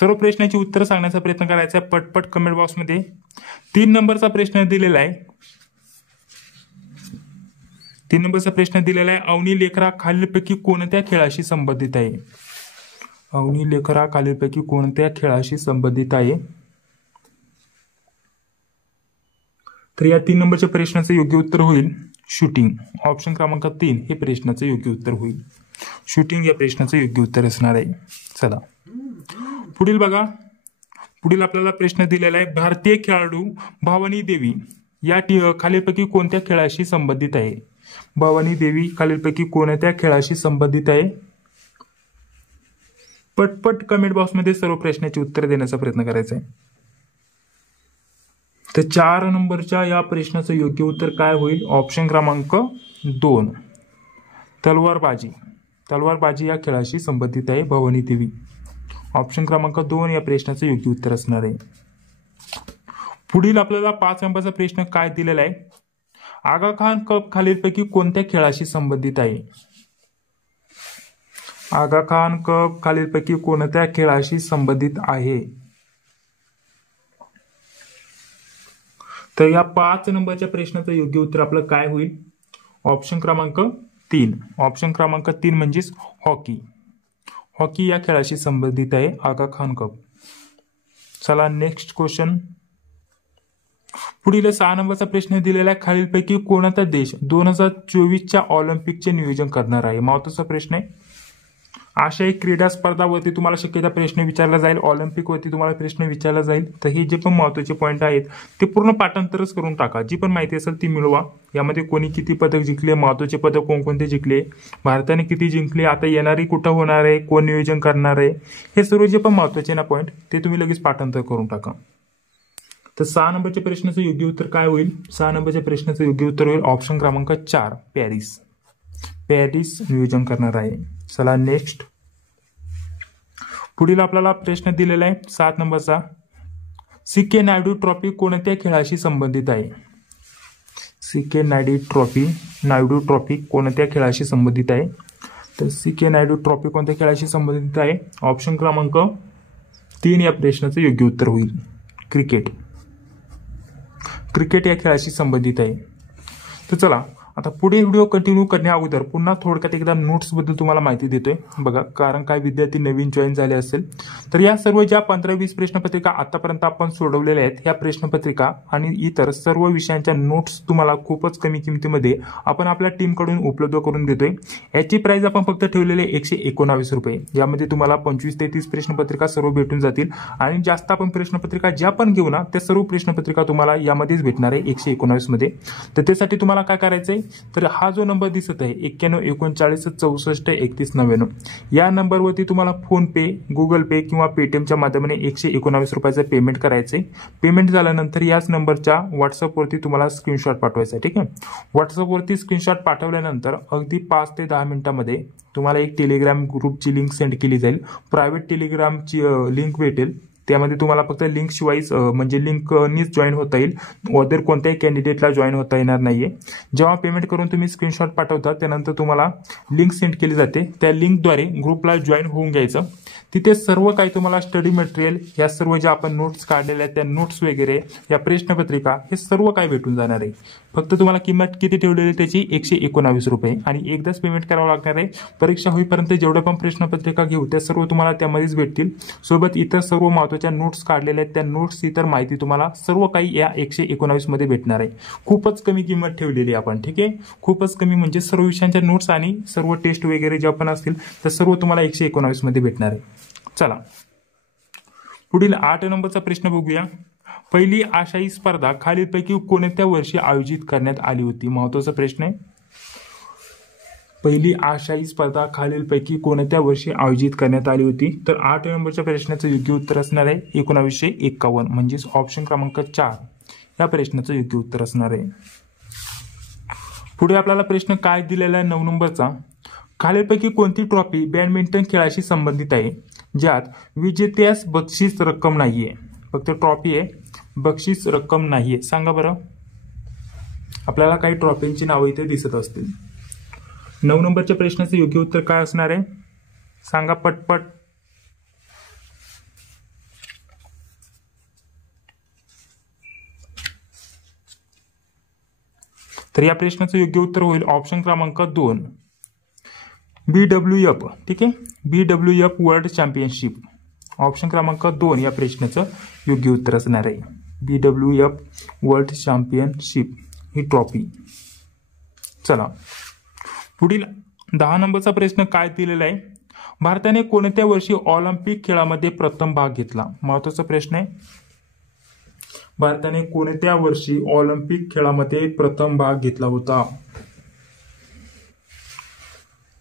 सर्व प्रश्नाची उत्तर सांगण्याचा प्रयत्न करायचा आहे पटपट कमेंट बॉक्समध्ये. 3 नंबरचा प्रश्न दिलेला आहे. 3 नंबरचा प्रश्न दिलेला आहे अवनी लेकरा खालीलपैकी कोणत्या खेळाशी संबंधित आहे? अवनी लेकरा खालीलपैकी कोणत्या खेळाशी संबंधित आहे? तर या 3 नंबरच्या प्रश्नाचं योग्य उत्तर होईल शूटिंग. ऑप्शन क्रमांक 3 हे प्रश्नाचं योग्य उत्तर होईल. शूटिंग या प्रश्नाचं योग्य उत्तर असणार आहे. चला पुढील बघा. पुढील आपल्याला प्रश्न दिलेला आहे. भारतीय खेळाडू भवानी देवी या खालीलपैकी कोणत्या खेळाशी संबंधित आहे? भवानी देवी खालीलपैकी कोणत्या खेळाशी संबंधित आहे? पटपट कमेंट बॉक्समध्ये सर्व प्रश्नाची उत्तर देण्याचा प्रयत्न करायचा आहे. तर 4 नंबरच्या या प्रश्नाचं योग्य उत्तर काय होईल? ऑप्शन क्रमांक 2 तलवारबाजी. तलवारबाजी या खेळाशी संबंधित आहे भवानी देवी. ऑप्शन क्रमांक 2 या प्रश्नाचं योग्य उत्तर असणार आहे. पुढील आपल्याला 5 नंबरचा प्रश्न काय दिलेला आहे? आगा खान कप खालीलपैकी कोणत्या खेळाशी संबंधित आहे? आगा खान कप खालीलपैकी कोणत्या खेळाशी संबंधित आहे? तर या 5 नंबरच्या प्रश्नाचं योग्य उत्तर आपलं काय होईल? ऑप्शन क्रमांक 3. ऑप्शन क्रमांक 3 म्हणजेच हॉकी. हॉकी या खेळाशी संबंधित आहे आगा खान कप. चला नेक्स्ट क्वेश्चन. पुढील 6 नंबरचा प्रश्न दिलेला आहे. खालीलपैकी कोणता देश 2024च्या ऑलिम्पिकचे नियोजन करणार आहे? महत्त्वाचा प्रश्न आहे. आशियाई क्रीडा स्पर्धावरती तुम्हाला शक्यता प्रश्न विचारला जाईल, ऑलिम्पिक वरती तुम्हाला प्रश्न विचारला जाईल. तर हे जे पण महत्त्वाचे पॉईंट आहेत ते पूर्ण पाठांतरच करून टाका. जी पण माहिती असेल ती मिळवा. यामध्ये कोणी किती पदक जिंकले, महत्त्वाचे पदक कोणकोणते जिंकले, भारताने किती जिंकले, आता येणारी कुठं होणार आहे, कोण नियोजन करणार आहे, हे सर्व जे पण महत्त्वाचे ना पॉईंट ते तुम्ही लगेच पाठांतर करून टाका. तर 6 नंबरच्या प्रश्नाचं योग्य उत्तर काय होईल? 6 नंबरच्या प्रश्नाचं योग्य उत्तर होईल ऑप्शन क्रमांक 4 पॅरिस. पॅरिस नियोजन करणार आहे. चला नेक्स्ट. पुढील आपल्याला प्रश्न दिलेला आहे 7 नंबरचा. सी.के. नायडू ट्रॉफी कोणत्या खेळाशी संबंधित आहे? सी.के. नायडू ट्रॉफी कोणत्या खेळाशी संबंधित आहे? तर सी.के. नायडू ट्रॉफी कोणत्या खेळाशी संबंधित आहे? ऑप्शन क्रमांक 3 या प्रश्नाचं योग्य उत्तर होईल क्रिकेट. क्रिकेट या खेळाशी संबंधित आहे. तर चला आता पुढे व्हिडिओ कंटिन्यू करण्या अगोदर पुन्हा थोडक्यात एकदा नोट्स बद्दल तुम्हाला माहिती देतोय बघा, कारण काय विद्यार्थी नवीन जॉईन झाले असेल तर या सर्व ज्या 15-20 प्रश्नपत्रिका आतापर्यंत आपण सोडवलेल्या आहेत ह्या प्रश्नपत्रिका आणि इतर सर्व विषयांच्या नोट्स तुम्हाला खूपच कमी किमतीमध्ये आपण आपल्या टीमकडून उपलब्ध करून देतोय. याची प्राइस आपण फक्त ठेवलेले 119 रुपये. यामध्ये तुम्हाला 25 ते 30 प्रश्नपत्रिका सर्व भेटून जातील आणि जास्त आपण प्रश्नपत्रिका ज्या पण घेऊ ना त्या सर्व प्रश्नपत्रिका तुम्हाला यामध्येच भेटणार आहे 119 मध्ये. तर त्यासाठी तुम्हाला काय करायचंय, तर हा जो नंबर दिसत आहे 91 39 64 31 99 या नंबरवरती तुम्हाला फोन पे, गुगल पे किंवा पेटीएमच्या माध्यमाने 119 रुपयाचं पेमेंट करायचंय. पेमेंट झाल्यानंतर याच नंबरच्या व्हॉट्सअपवरती तुम्हाला स्क्रीनशॉट पाठवायचा. ठीक आहे. व्हॉट्सअपवरती स्क्रीनशॉट पाठवल्यानंतर अगदी 5 ते 10 मिनिटांमध्ये तुम्हाला एक टेलिग्राम ग्रुपची लिंक सेंड केली जाईल. प्रायव्हेट टेलिग्रामची लिंक भेटेल. त्यामध्ये तुम्हाला फक्त लिंक शिवाय म्हणजे लिंकनीच जॉईन होता येईल, अदर कोणत्याही कॅन्डिडेटला जॉईन होता येणार नाहीये. जेव्हा पेमेंट करून तुम्ही स्क्रीनशॉट पाठवता त्यानंतर तुम्हाला लिंक सेंड केली जाते. त्या लिंकद्वारे ग्रुपला जॉईन होऊन घ्यायचं. तिथे सर्व काही तुम्हाला स्टडी मटेरियल, या सर्व ज्या आपण नोट्स काढलेल्या आहेत त्या नोट्स वगैरे, या प्रश्नपत्रिका, हे सर्व काही भेटून जाणार आहे. फक्त तुम्हाला किंमत किती ठेवलेली त्याची 119 रुपये आणि एकदाच पेमेंट करावं लागणार आहे. परीक्षा होईपर्यंत जेवढ्या पण प्रश्नपत्रिका घेऊ त्या सर्व तुम्हाला त्यामध्येच भेटतील. सोबत इतर सर्व महत्त्वाच्या नोट्स काढलेल्या आहेत त्या नोट्स, इतर माहिती तुम्हाला सर्व काही या 119 मध्ये भेटणार आहे. खूपच कमी किंमत ठेवलेली आपण. ठीक आहे. खूपच कमी म्हणजे सर्व विषयांच्या नोट्स आणि सर्व टेस्ट वगैरे ज्या पण असतील त्या सर्व तुम्हाला 119 मध्ये भेटणार आहे. चला पुढील 8 नंबरचा प्रश्न बघूया. पहिली आशियाई स्पर्धा खालीलपैकी कोणत्या वर्षी आयोजित करण्यात आली होती? महत्त्वाचा प्रश्न आहे. पहिली आशियाई स्पर्धा खालीलपैकी कोणत्या वर्षी आयोजित करण्यात आली होती? तर 8 नंबरच्या प्रश्नाचं योग्य उत्तर असणार आहे 1951 म्हणजेच ऑप्शन क्रमांक 4 या प्रश्नाचं योग्य उत्तर असणार आहे. पुढे आपल्याला प्रश्न काय दिलेला आहे 9 नंबरचा. खालीलपैकी कोणती ट्रॉफी बॅडमिंटन खेळाशी संबंधित आहे ज्यात विजेत्यास बक्षीस रक्कम नाहीये? फक्त ट्रॉफी आहे, बक्षीस रक्कम नाहीये. सांगा बरं. आपल्याला काही ट्रॉफींची नावं इथे दिसत असतील. 9 नंबरच्या प्रश्नाचं योग्य उत्तर काय असणार आहे? सांगा पटपट. तर या प्रश्नाचं योग्य उत्तर होईल ऑप्शन क्रमांक 2 BWF. ठीक आहे. BWF world championship. ऑप्शन क्रमांक 2 या प्रश्नाचं योग्य उत्तर असणार आहे. BWF वर्ल्ड चॅम्पियनशिप ही ट्रॉफी. चला पुढील 10 नंबरचा प्रश्न काय दिलेला आहे, भारताने कोणत्या वर्षी ऑलिम्पिक खेळामध्ये प्रथम भाग घेतला? महत्वाचा प्रश्न आहे, भारताने कोणत्या वर्षी ऑलिम्पिक खेळामध्ये प्रथम भाग घेतला होता?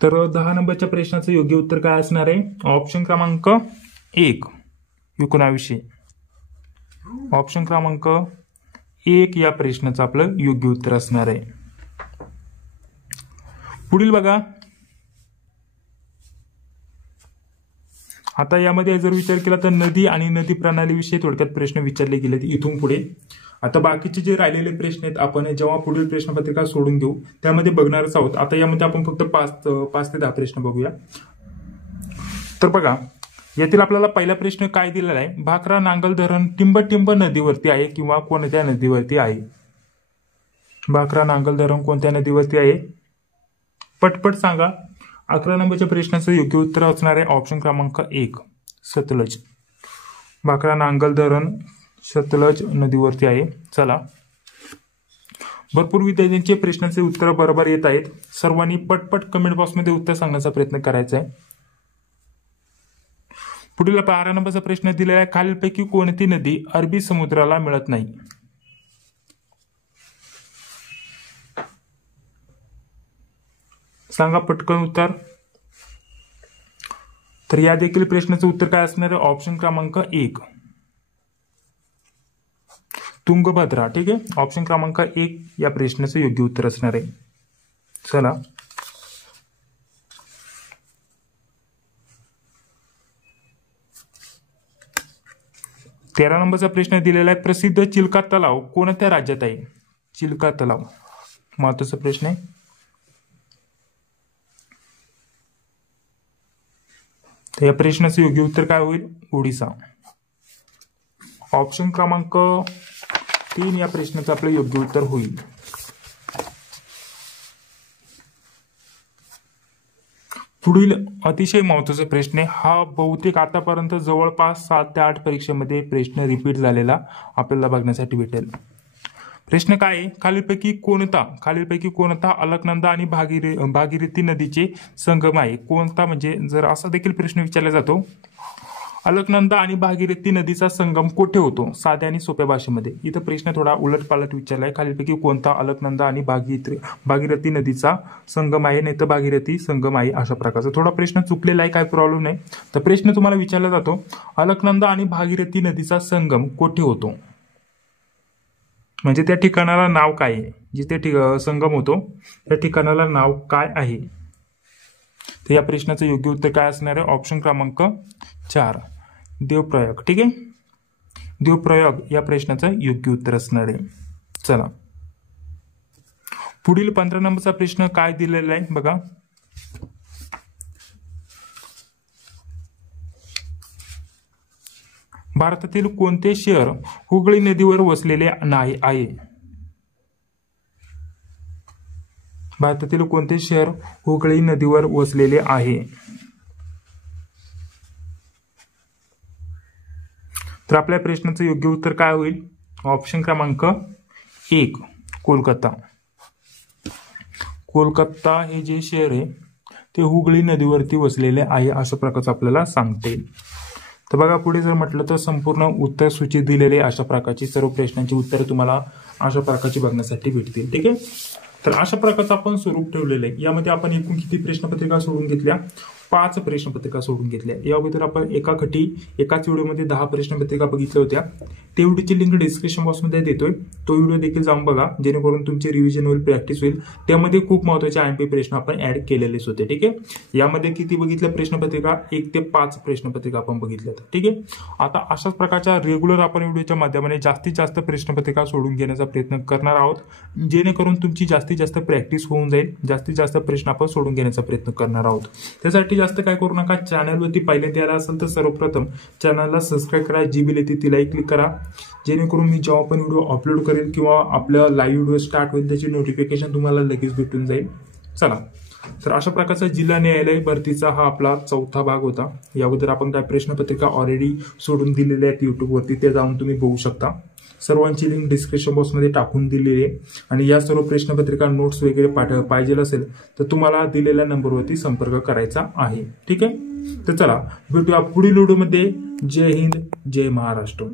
तर 10 नंबरच्या प्रश्नाचं योग्य उत्तर काय असणार आहे? ऑप्शन क्रमांक 1 1900. ऑप्शन क्रमांक 1 या प्रश्नाचं आपलं योग्य उत्तर असणार आहे. पुढील बघा, आता यामध्ये जर विचार केला तर नदी आणि नदी प्रणालीविषयी थोडक्यात प्रश्न विचारले गेले इथून पुढे. आता बाकीचे जे राहिलेले प्रश्न आहेत आपण जेव्हा पुढील प्रश्नपत्रिका सोडून घेऊ त्यामध्ये बघणारच आहोत. आता यामध्ये आपण फक्त 5 ते 10 प्रश्न बघूया. तर बघा, यातील आपल्याला पहिला प्रश्न काय दिलेला आहे, भाकरा नांगल धरण टिंब नदीवरती आहे किंवा कोणत्या नदीवरती आहे? भाकरा नांगल धरण कोणत्या नदीवरती आहे? पटपट सांगा. 11 नंबरच्या प्रश्नाचं योग्य उत्तर असणार आहे ऑप्शन क्रमांक 1 सतलज. भाकरा नांगल धरण सतलज नदीवरती आहे. चला, भरपूर विद्यार्थ्यांचे प्रश्नाचे उत्तर बरोबर येत आहेत. सर्वांनी पटपट कमेंट बॉक्समध्ये उत्तर सांगण्याचा प्रयत्न करायचा आहे. पुढील 12 नंबरचा प्रश्न दिलेला आहे, खालीलपैकी कोणती नदी अरबी समुद्राला मिळत नाही? सांगा पटकन उत्तर. तर या देखील प्रश्नाचं उत्तर काय असणार आहे? ऑप्शन क्रमांक 1 तुंगभद्रा. ठीक आहे, ऑप्शन क्रमांक 1 या प्रश्नाचं योग्य उत्तर असणार आहे. चला, तेरा नंबरचा प्रश्न दिलेला आहे, प्रसिद्ध चिल्का तलाव कोणत्या राज्यात आहे? चिल्का तलाव महत्वाचा प्रश्न आहे. तर या प्रश्नाचं योग्य उत्तर काय होईल? ओडिसा. ऑप्शन क्रमांक 3 या प्रश्नाचं आपलं योग्य उत्तर होईल. पुढील अतिशय महत्वाचा प्रश्न आहे, हा बहुतेक आतापर्यंत जवळपास 7 ते 8 परीक्षेमध्ये प्रश्न रिपीट झालेला आपल्याला बघण्यासाठी भेटेल. प्रश्न काय आहे, खालीलपैकी कोणता अलकनंदा आणि भागीरथी नदीचे संगम आहे? कोणता म्हणजे जर असा देखील प्रश्न विचारला जातो, अलकनंदा आणि भागीरथी नदीचा संगम कुठे होतो? साध्या आणि सोप्या भाषेमध्ये. इथं प्रश्न थोडा उलटपालट विचारलाय, खालीलपैकी कोणता अलकनंदा आणि भागीरथी नदीचा संगम आहे, नाही तर भागीरथी संगम आहे, अशा प्रकारचा थोडा प्रश्न चुकलेला आहे, काय प्रॉब्लेम नाही. तर प्रश्न तुम्हाला विचारला जातो, अलकनंदा आणि भागीरथी नदीचा संगम कुठे होतो? म्हणजे त्या ठिकाणाला नाव काय आहे, जिथे संगम होतो त्या ठिकाणाला नाव काय आहे? तर या प्रश्नाचं योग्य उत्तर काय असणार आहे? ऑप्शन क्रमांक 4 देवप्रयाग. ठीक आहे, देवप्रयाग या प्रश्नाचं योग्य उत्तर असणार आहे. चला, पुढील 15 नंबरचा प्रश्न काय दिलेला आहे बघा, भारतातील कोणते शहर हुगळी नदीवर वसलेले नाही आहे? भारतातील कोणते शहर हुगळी नदीवर वसलेले आहे? तर आपल्या प्रश्नाचं योग्य उत्तर काय होईल? ऑप्शन क्रमांक 1 कोलकाता. कोलकाता हे जे शहर आहे ते हुगळी नदीवरती वसलेले आहे अशा प्रकारचं आपल्याला सांगता येईल. तर बघा, पुढे जर म्हटलं तर संपूर्ण उत्तर सूची दिलेली अशा प्रकारची सर्व प्रश्नांची उत्तरं तुम्हाला अशा प्रकारची बघण्यासाठी भेटतील. ठीक आहे, तर अशा प्रकारचं आपण स्वरूप ठेवलेलं आहे. यामध्ये आपण एकूण किती प्रश्नपत्रिका सोडून घेतल्या? 5 प्रश्नपत्रिका सोडून घेतल्या. या अगोदर आपण एकाच व्हिडिओमध्ये 10 प्रश्नपत्रिका बघितल्या होत्या. ते व्हिडिओची लिंक डिस्क्रिप्शन बॉक्समध्ये देतोय, तो व्हिडिओ देखील जाऊन बघा, जेणेकरून तुमची रिव्हिजन होईल, प्रॅक्टिस होईल. त्यामध्ये खूप महत्त्वाचे IMP प्रश्न आपण ऍड केलेलेच होते. ठीक आहे, यामध्ये किती बघितल्या प्रश्नपत्रिका? 1 ते 5 प्रश्नपत्रिका आपण बघितल्या. ठीक आहे, आता अशाच प्रकारच्या रेग्युलर आपण व्हिडिओच्या माध्यमाने जास्तीत जास्त प्रश्नपत्रिका सोडून घेण्याचा प्रयत्न करणार आहोत, जेणेकरून तुमची जास्तीत जास्त प्रॅक्टिस होऊन जाईल. जास्तीत जास्त प्रश्न आपण सोडून घेण्याचा प्रयत्न करणार आहोत. त्यासाठी जास्त काय करू नका, चॅनलवरती पहिल्यांदा आला असेल तर सर्वप्रथम चॅनलला सबस्क्राईब करा, जी बेल येते तिलाही क्लिक करा, जेणेकरून मी जेव्हा पण व्हिडिओ अपलोड करेल किंवा आपला लाईव्ह व्हिडिओ स्टार्ट होईल त्याची नोटिफिकेशन तुम्हाला लगेच भेटून जाईल. चला, तर अशा प्रकारचा जिल्हा न्यायालय भरतीचा हा आपला 4था भाग होता. याबद्दल आपण काय प्रश्नपत्रिका ऑलरेडी सोडून दिलेल्या आहेत युट्यूबवरती, ते जाऊन तुम्ही बघू शकता. सर्वांची लिंक डिस्क्रिप्शन बॉक्समध्ये टाकून दिलेली आहे आणि या सर्व प्रश्नपत्रिका नोट्स वगैरे पाहिजे असेल तर तुम्हाला दिलेल्या नंबरवरती संपर्क करायचा आहे. ठीक आहे, तर चला भेटूया पुढील व्हिडिओमध्ये. जय हिंद, जय महाराष्ट्र.